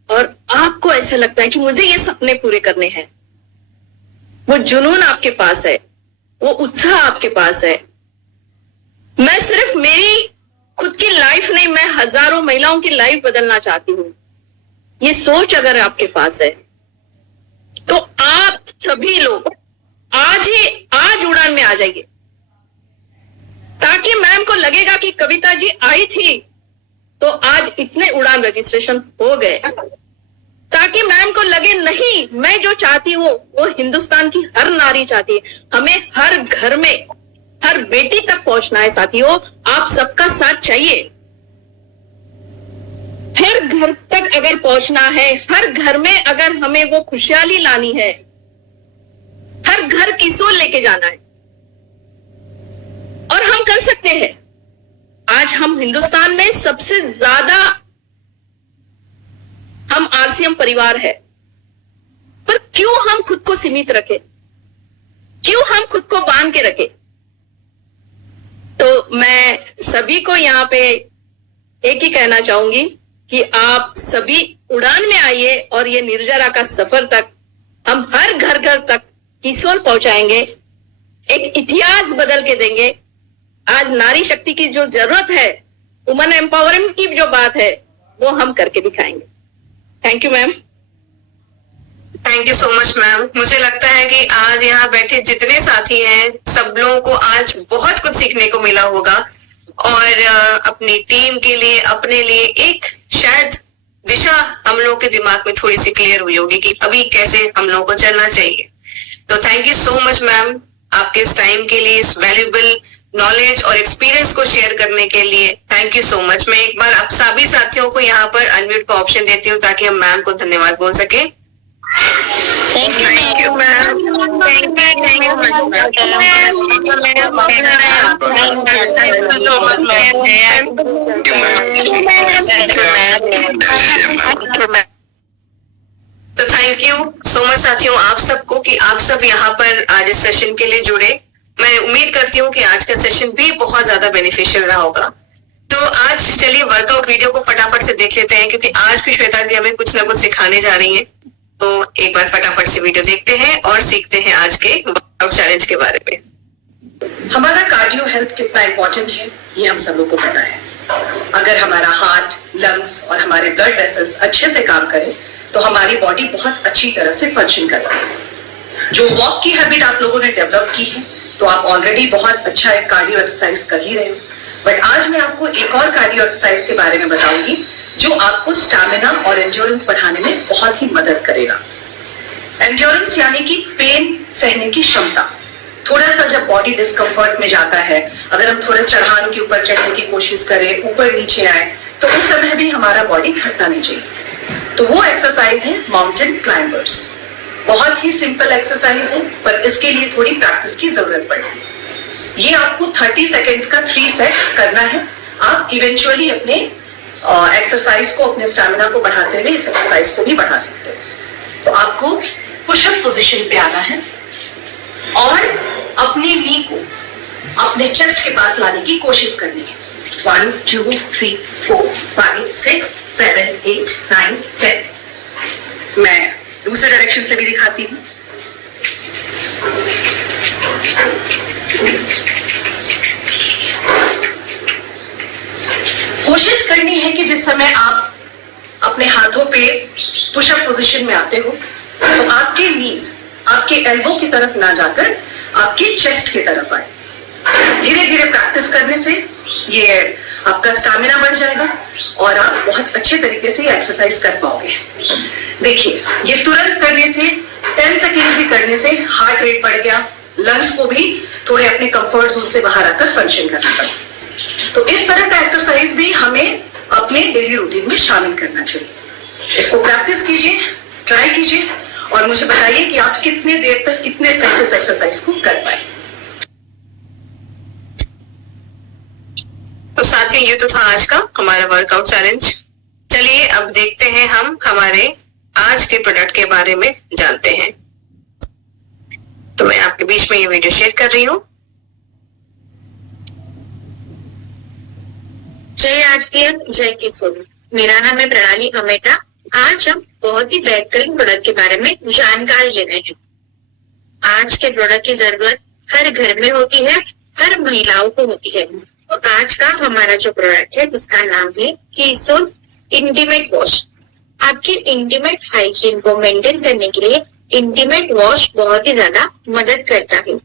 और आपको ऐसा लगता है कि मुझे ये सपने पूरे करने हैं, वो जुनून आपके पास है, वो उत्साह आपके पास है। मैं सिर्फ मेरी खुद की लाइफ नहीं, मैं हजारों महिलाओं की लाइफ बदलना चाहती हूं। ये सोच अगर आपके पास है तो आप सभी लोग आज उड़ान में आ जाइए, ताकि मैम को लगेगा कि कविता जी आई थी तो आज इतने उड़ान रजिस्ट्रेशन हो गए, ताकि मैम को लगे नहीं, मैं जो चाहती हूँ वो हिंदुस्तान की हर नारी चाहती है। हमें हर घर में हर बेटी तक पहुंचना है साथियों, आप सबका साथ चाहिए। हर घर तक अगर पहुंचना है, हर घर में अगर हमें वो खुशहाली लानी है, हर घर किशोर लेके जाना है, और हम कर सकते हैं। आज हम हिंदुस्तान में सबसे ज्यादा हम आरसीएम परिवार है, पर क्यों हम खुद को सीमित रखें, क्यों हम खुद को बांध के रखें? तो मैं सभी को यहाँ पे एक ही कहना चाहूंगी कि आप सभी उड़ान में आइए और ये निर्जरा का सफर तक हम हर घर घर तक किशोर पहुंचाएंगे, एक इतिहास बदल के देंगे। आज नारी शक्ति की जो जरूरत है, वुमन एम्पावरमेंट की जो बात है, वो हम करके दिखाएंगे। Thank you ma'am. Thank you so much ma'am. मुझे लगता है कि आज यहाँ बैठे जितने साथी हैं, सब लोगों को आज बहुत कुछ सीखने को मिला होगा, और अपनी टीम के लिए, अपने लिए एक शायद दिशा हम लोगों के दिमाग में थोड़ी सी क्लियर हुई होगी कि अभी कैसे हम लोगों को चलना चाहिए। तो thank you so much ma'am, आपके इस टाइम के लिए, इस वैल्यूएबल नॉलेज और एक्सपीरियंस को शेयर करने के लिए थैंक यू सो मच। मैं एक बार आप सभी साथियों को यहाँ पर अनम्यूट का ऑप्शन देती हूँ ताकि हम मैम को धन्यवाद बोल सके। Thank you ma'am. तो थैंक यू सो मच साथियों आप सबको कि आप सब यहाँ पर आज इस सेशन के लिए जुड़े। मैं उम्मीद करती हूँ कि आज का सेशन भी बहुत ज्यादा बेनिफिशियल रहा होगा। तो आज चलिए वर्कआउट वीडियो को फटाफट से देख लेते हैं, क्योंकि आज भी श्वेता जी हमें कुछ ना कुछ सिखाने जा रही हैं। तो एक बार फटाफट से वीडियो देखते हैं और सीखते हैं आज के वर्कआउट चैलेंज के बारे में। हमारा कार्डियो हेल्थ कितना इंपॉर्टेंट है ये हम सब लोग को पता है। अगर हमारा हार्ट, लंग्स और हमारे ब्लड वेसल्स अच्छे से काम करें तो हमारी बॉडी बहुत अच्छी तरह से फंक्शन करती है। जो वॉक की हैबिट आप लोगों ने डेवलप की है, तो आप ऑलरेडी बहुत अच्छा एक कार्डियो एक्सरसाइज कर ही रहे हो, बट आज मैं आपको एक और कार्डियो एक्सरसाइज के बारे में बताऊंगी जो आपको स्टैमिना और एंड्योरेंस बढ़ाने में बहुत ही मदद करेगा। एंड्योरेंस यानी कि पेन सहने की क्षमता। थोड़ा सा जब बॉडी डिस्कम्फर्ट में जाता है, अगर हम थोड़े चढ़ानों के ऊपर चढ़ने की कोशिश करें, ऊपर नीचे आए, तो उस समय भी हमारा बॉडी थकना नहीं चाहिए। तो वो एक्सरसाइज है माउंटेन क्लाइंबर्स। बहुत ही सिंपल एक्सरसाइज है, पर इसके लिए थोड़ी प्रैक्टिस की जरूरत पड़ती है। ये आपको 30 सेकेंड्स का 3 सेट्स करना है। आप इवेंचुअली अपने एक्सरसाइज को, अपने स्टैमिना को बढ़ाते हुए इस एक्सरसाइज को भी बढ़ा सकते हैं। तो आपको पुशअप पोजीशन पे आना है और अपने नी को अपने चेस्ट के पास लाने की कोशिश करनी है। 1 2 3 4 5 6 7 8 9 10। मैं दूसरे डायरेक्शन से भी दिखाती हूँ। कोशिश करनी है कि जिस समय आप अपने हाथों पे पुशअप पोजीशन में आते हो, तो आपके नीज आपके एल्बो की तरफ ना जाकर आपके चेस्ट की तरफ आए। धीरे धीरे प्रैक्टिस करने से ये आपका स्टैमिना बढ़ जाएगा और आप बहुत अच्छे तरीके से ये एक्सरसाइज कर पाओगे। देखिए, ये तुरंत करने से 10 सेकेंड्स भी करने से हार्ट रेट बढ़ गया, लंग्स को भी थोड़े अपने कंफर्ट जोन से बाहर आकर फंक्शन करना पड़ा। तो इस तरह का एक्सरसाइज भी हमें अपने डेली रूटीन में शामिल करना चाहिए। इसको प्रैक्टिस कीजिए, ट्राई कीजिए और मुझे बताइए कि आप कितने देर तक कितने सेट इस एक्सरसाइज को कर पाए। तो साथियों, ये तो था आज का हमारा वर्कआउट चैलेंज। चलिए अब देखते हैं हम हमारे आज के प्रोडक्ट के बारे में जानते हैं। तो मैं आपके बीच में ये वीडियो शेयर कर रही हूँ। जय आरसीएम, जय किशोर। मेरा नाम है प्रणाली अमेटा। आज हम बहुत ही बेहतरीन प्रोडक्ट के बारे में जानकारी ले रहे हैं। आज के प्रोडक्ट की जरूरत हर घर में होती है, हर महिलाओं को होती है। तो आज का हमारा जो प्रोडक्ट है जिसका नाम है कीसोल इंटीमेट वॉश। आपके इंटीमेट हाइजीन को मेंटेन करने के लिए इंटीमेट वॉश बहुत ही ज्यादा मदद करता है।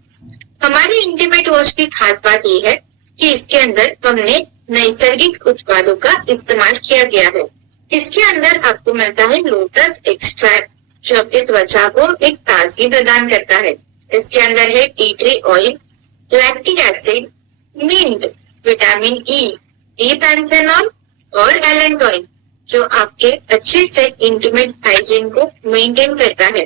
हमारे इंटीमेट वॉश की खास बात यह है कि इसके अंदर हमने नैसर्गिक उत्पादों का इस्तेमाल किया गया है। इसके अंदर आपको मिलता है लोटस एक्सट्रैक्ट, जो आपके त्वचा को एक ताजगी प्रदान करता है। इसके अंदर है tea tree oil, lactic acid, mint, vitamin E, panthenol और एलेंटोइन, जो आपके अच्छे से इंटीमेट हाइजीन को मेंटेन करता है।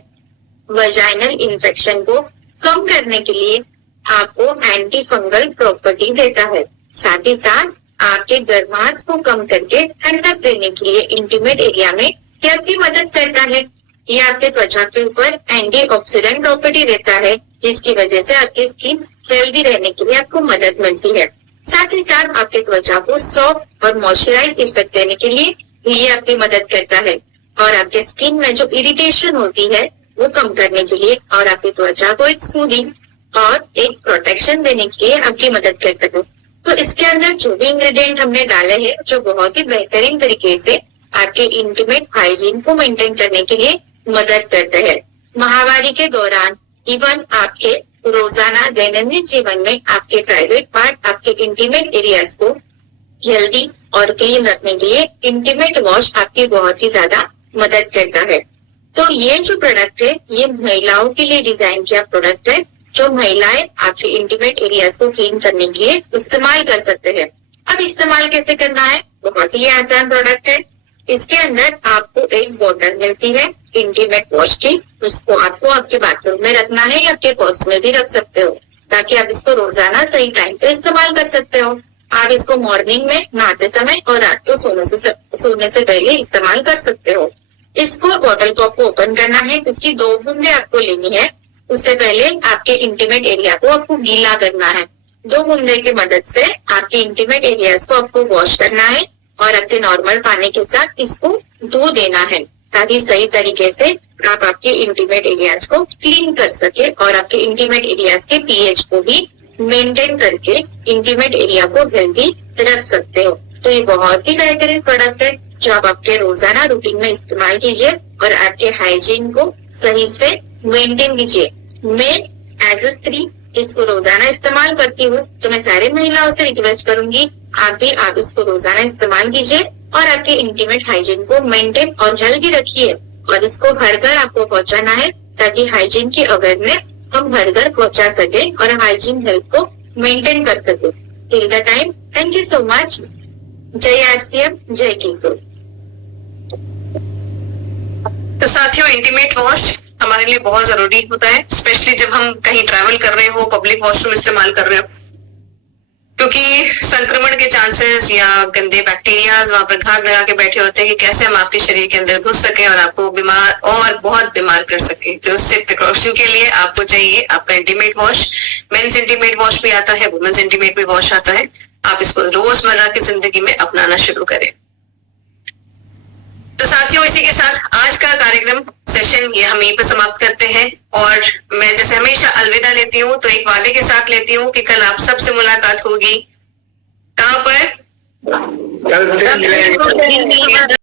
वजाइनल इन्फेक्शन को कम करने के लिए आपको एंटी फंगल प्रॉपर्टी देता है। साथ ही साथ आपके गर्माहट को कम करके ठंडक देने के लिए इंटीमेट एरिया में ये आपकी मदद करता है। ये आपके त्वचा के ऊपर एंटीऑक्सीडेंट प्रॉपर्टी देता है, जिसकी वजह से आपकी स्किन हेल्दी रहने के लिए आपको मदद मिलती है। साथ ही साथ आपके त्वचा को सॉफ्ट और मॉइस्चराइज इफेक्ट देने के लिए ये आपकी मदद करता है, और आपके स्किन में जो इरिटेशन होती है वो कम करने के लिए और आपकी त्वचा को एक सूदिंग और एक प्रोटेक्शन देने के लिए आपकी मदद करता है। तो इसके अंदर जो भी इंग्रेडिएंट हमने डाले हैं, जो बहुत ही बेहतरीन तरीके से आपके इंटीमेट हाइजीन को मेंटेन करने के लिए मदद करते हैं। महामारी के दौरान इवन आपके रोजाना दैनंदिन जीवन में आपके प्राइवेट पार्ट, आपके इंटीमेट एरियाज को हेल्दी और क्लीन रखने के लिए इंटीमेट वॉश आपकी बहुत ही ज्यादा मदद करता है। तो ये जो प्रोडक्ट है ये महिलाओं के लिए डिजाइन किया प्रोडक्ट है, जो महिलाएं आपके इंटीमेट एरियाज को क्लीन करने के लिए इस्तेमाल कर सकते हैं। अब इस्तेमाल कैसे करना है? बहुत ही आसान प्रोडक्ट है। इसके अंदर आपको एक बोतल मिलती है इंटीमेट वॉश की, उसको आपको आपके बाथरूम में रखना है या आपके पर्स में भी रख सकते हो, ताकि आप इसको रोजाना सही टाइम पे इस्तेमाल कर सकते हो। आप इसको मॉर्निंग में नहाते समय और रात को सोने से पहले इस्तेमाल कर सकते हो। इसको बोतल को आपको ओपन करना है, इसकी 2 बूंदे आपको लेनी है। उससे पहले आपके इंटीमेट एरिया को आपको गीला करना है। 2 बूंदे की मदद से आपके इंटीमेट एरियाज को आपको वॉश करना है और आपके नॉर्मल पानी के साथ इसको धो देना है, ताकि सही तरीके से आप आपके इंटीमेट एरियाज को क्लीन कर सके और आपके इंटीमेट एरियाज के पीएच को भी मेंटेन करके इंटीमेट एरिया को हेल्दी रख सकते हो। तो ये बहुत ही बेहतरीन प्रोडक्ट है, जो आप आपके रोजाना रूटीन में इस्तेमाल कीजिए और आपके हाइजीन को सही से मेंटेन कीजिए। मैं एज ए स्त्री इसको रोजाना इस्तेमाल करती हूँ, तो मैं सारी महिलाओं से रिक्वेस्ट करूंगी आप इसको रोजाना इस्तेमाल कीजिए और आपके इंटीमेट हाइजीन को मेंटेन और हेल्दी रखिए, और इसको हर घर आपको पहुंचाना है, ताकि हाइजीन की अवेयरनेस हम हर घर पहुंचा सके और हाइजीन हेल्थ को मेंटेन कर सके। Till the time, thank you so much. जय आरसीएम, जय किशोर। तो साथियों, इंटीमेट वॉश हमारे लिए बहुत जरूरी होता है, स्पेशली जब हम कहीं ट्रैवल कर रहे हो, पब्लिक वॉशरूम इस्तेमाल कर रहे हो, क्योंकि संक्रमण के चांसेस या गंदे बैक्टीरियाज वहां पर घात लगा के बैठे होते हैं कि कैसे हम आपके शरीर के अंदर घुस सके और आपको बीमार और बहुत बीमार कर सके। तो उससे प्रिकॉशन के लिए आपको चाहिए आपका intimate wash. Men's intimate wash भी आता है, वुमेन्स इंटीमेट भी वॉश आता है। आप इसको रोजमर्रा की जिंदगी में अपनाना शुरू करें। तो साथियों, इसी के साथ आज का कार्यक्रम सेशन ये हम यहीं पर समाप्त करते हैं, और मैं जैसे हमेशा अलविदा लेती हूँ तो एक वादे के साथ लेती हूँ कि कल आप सबसे मुलाकात होगी। कहाँ पर? कल फिर मिलेंगे।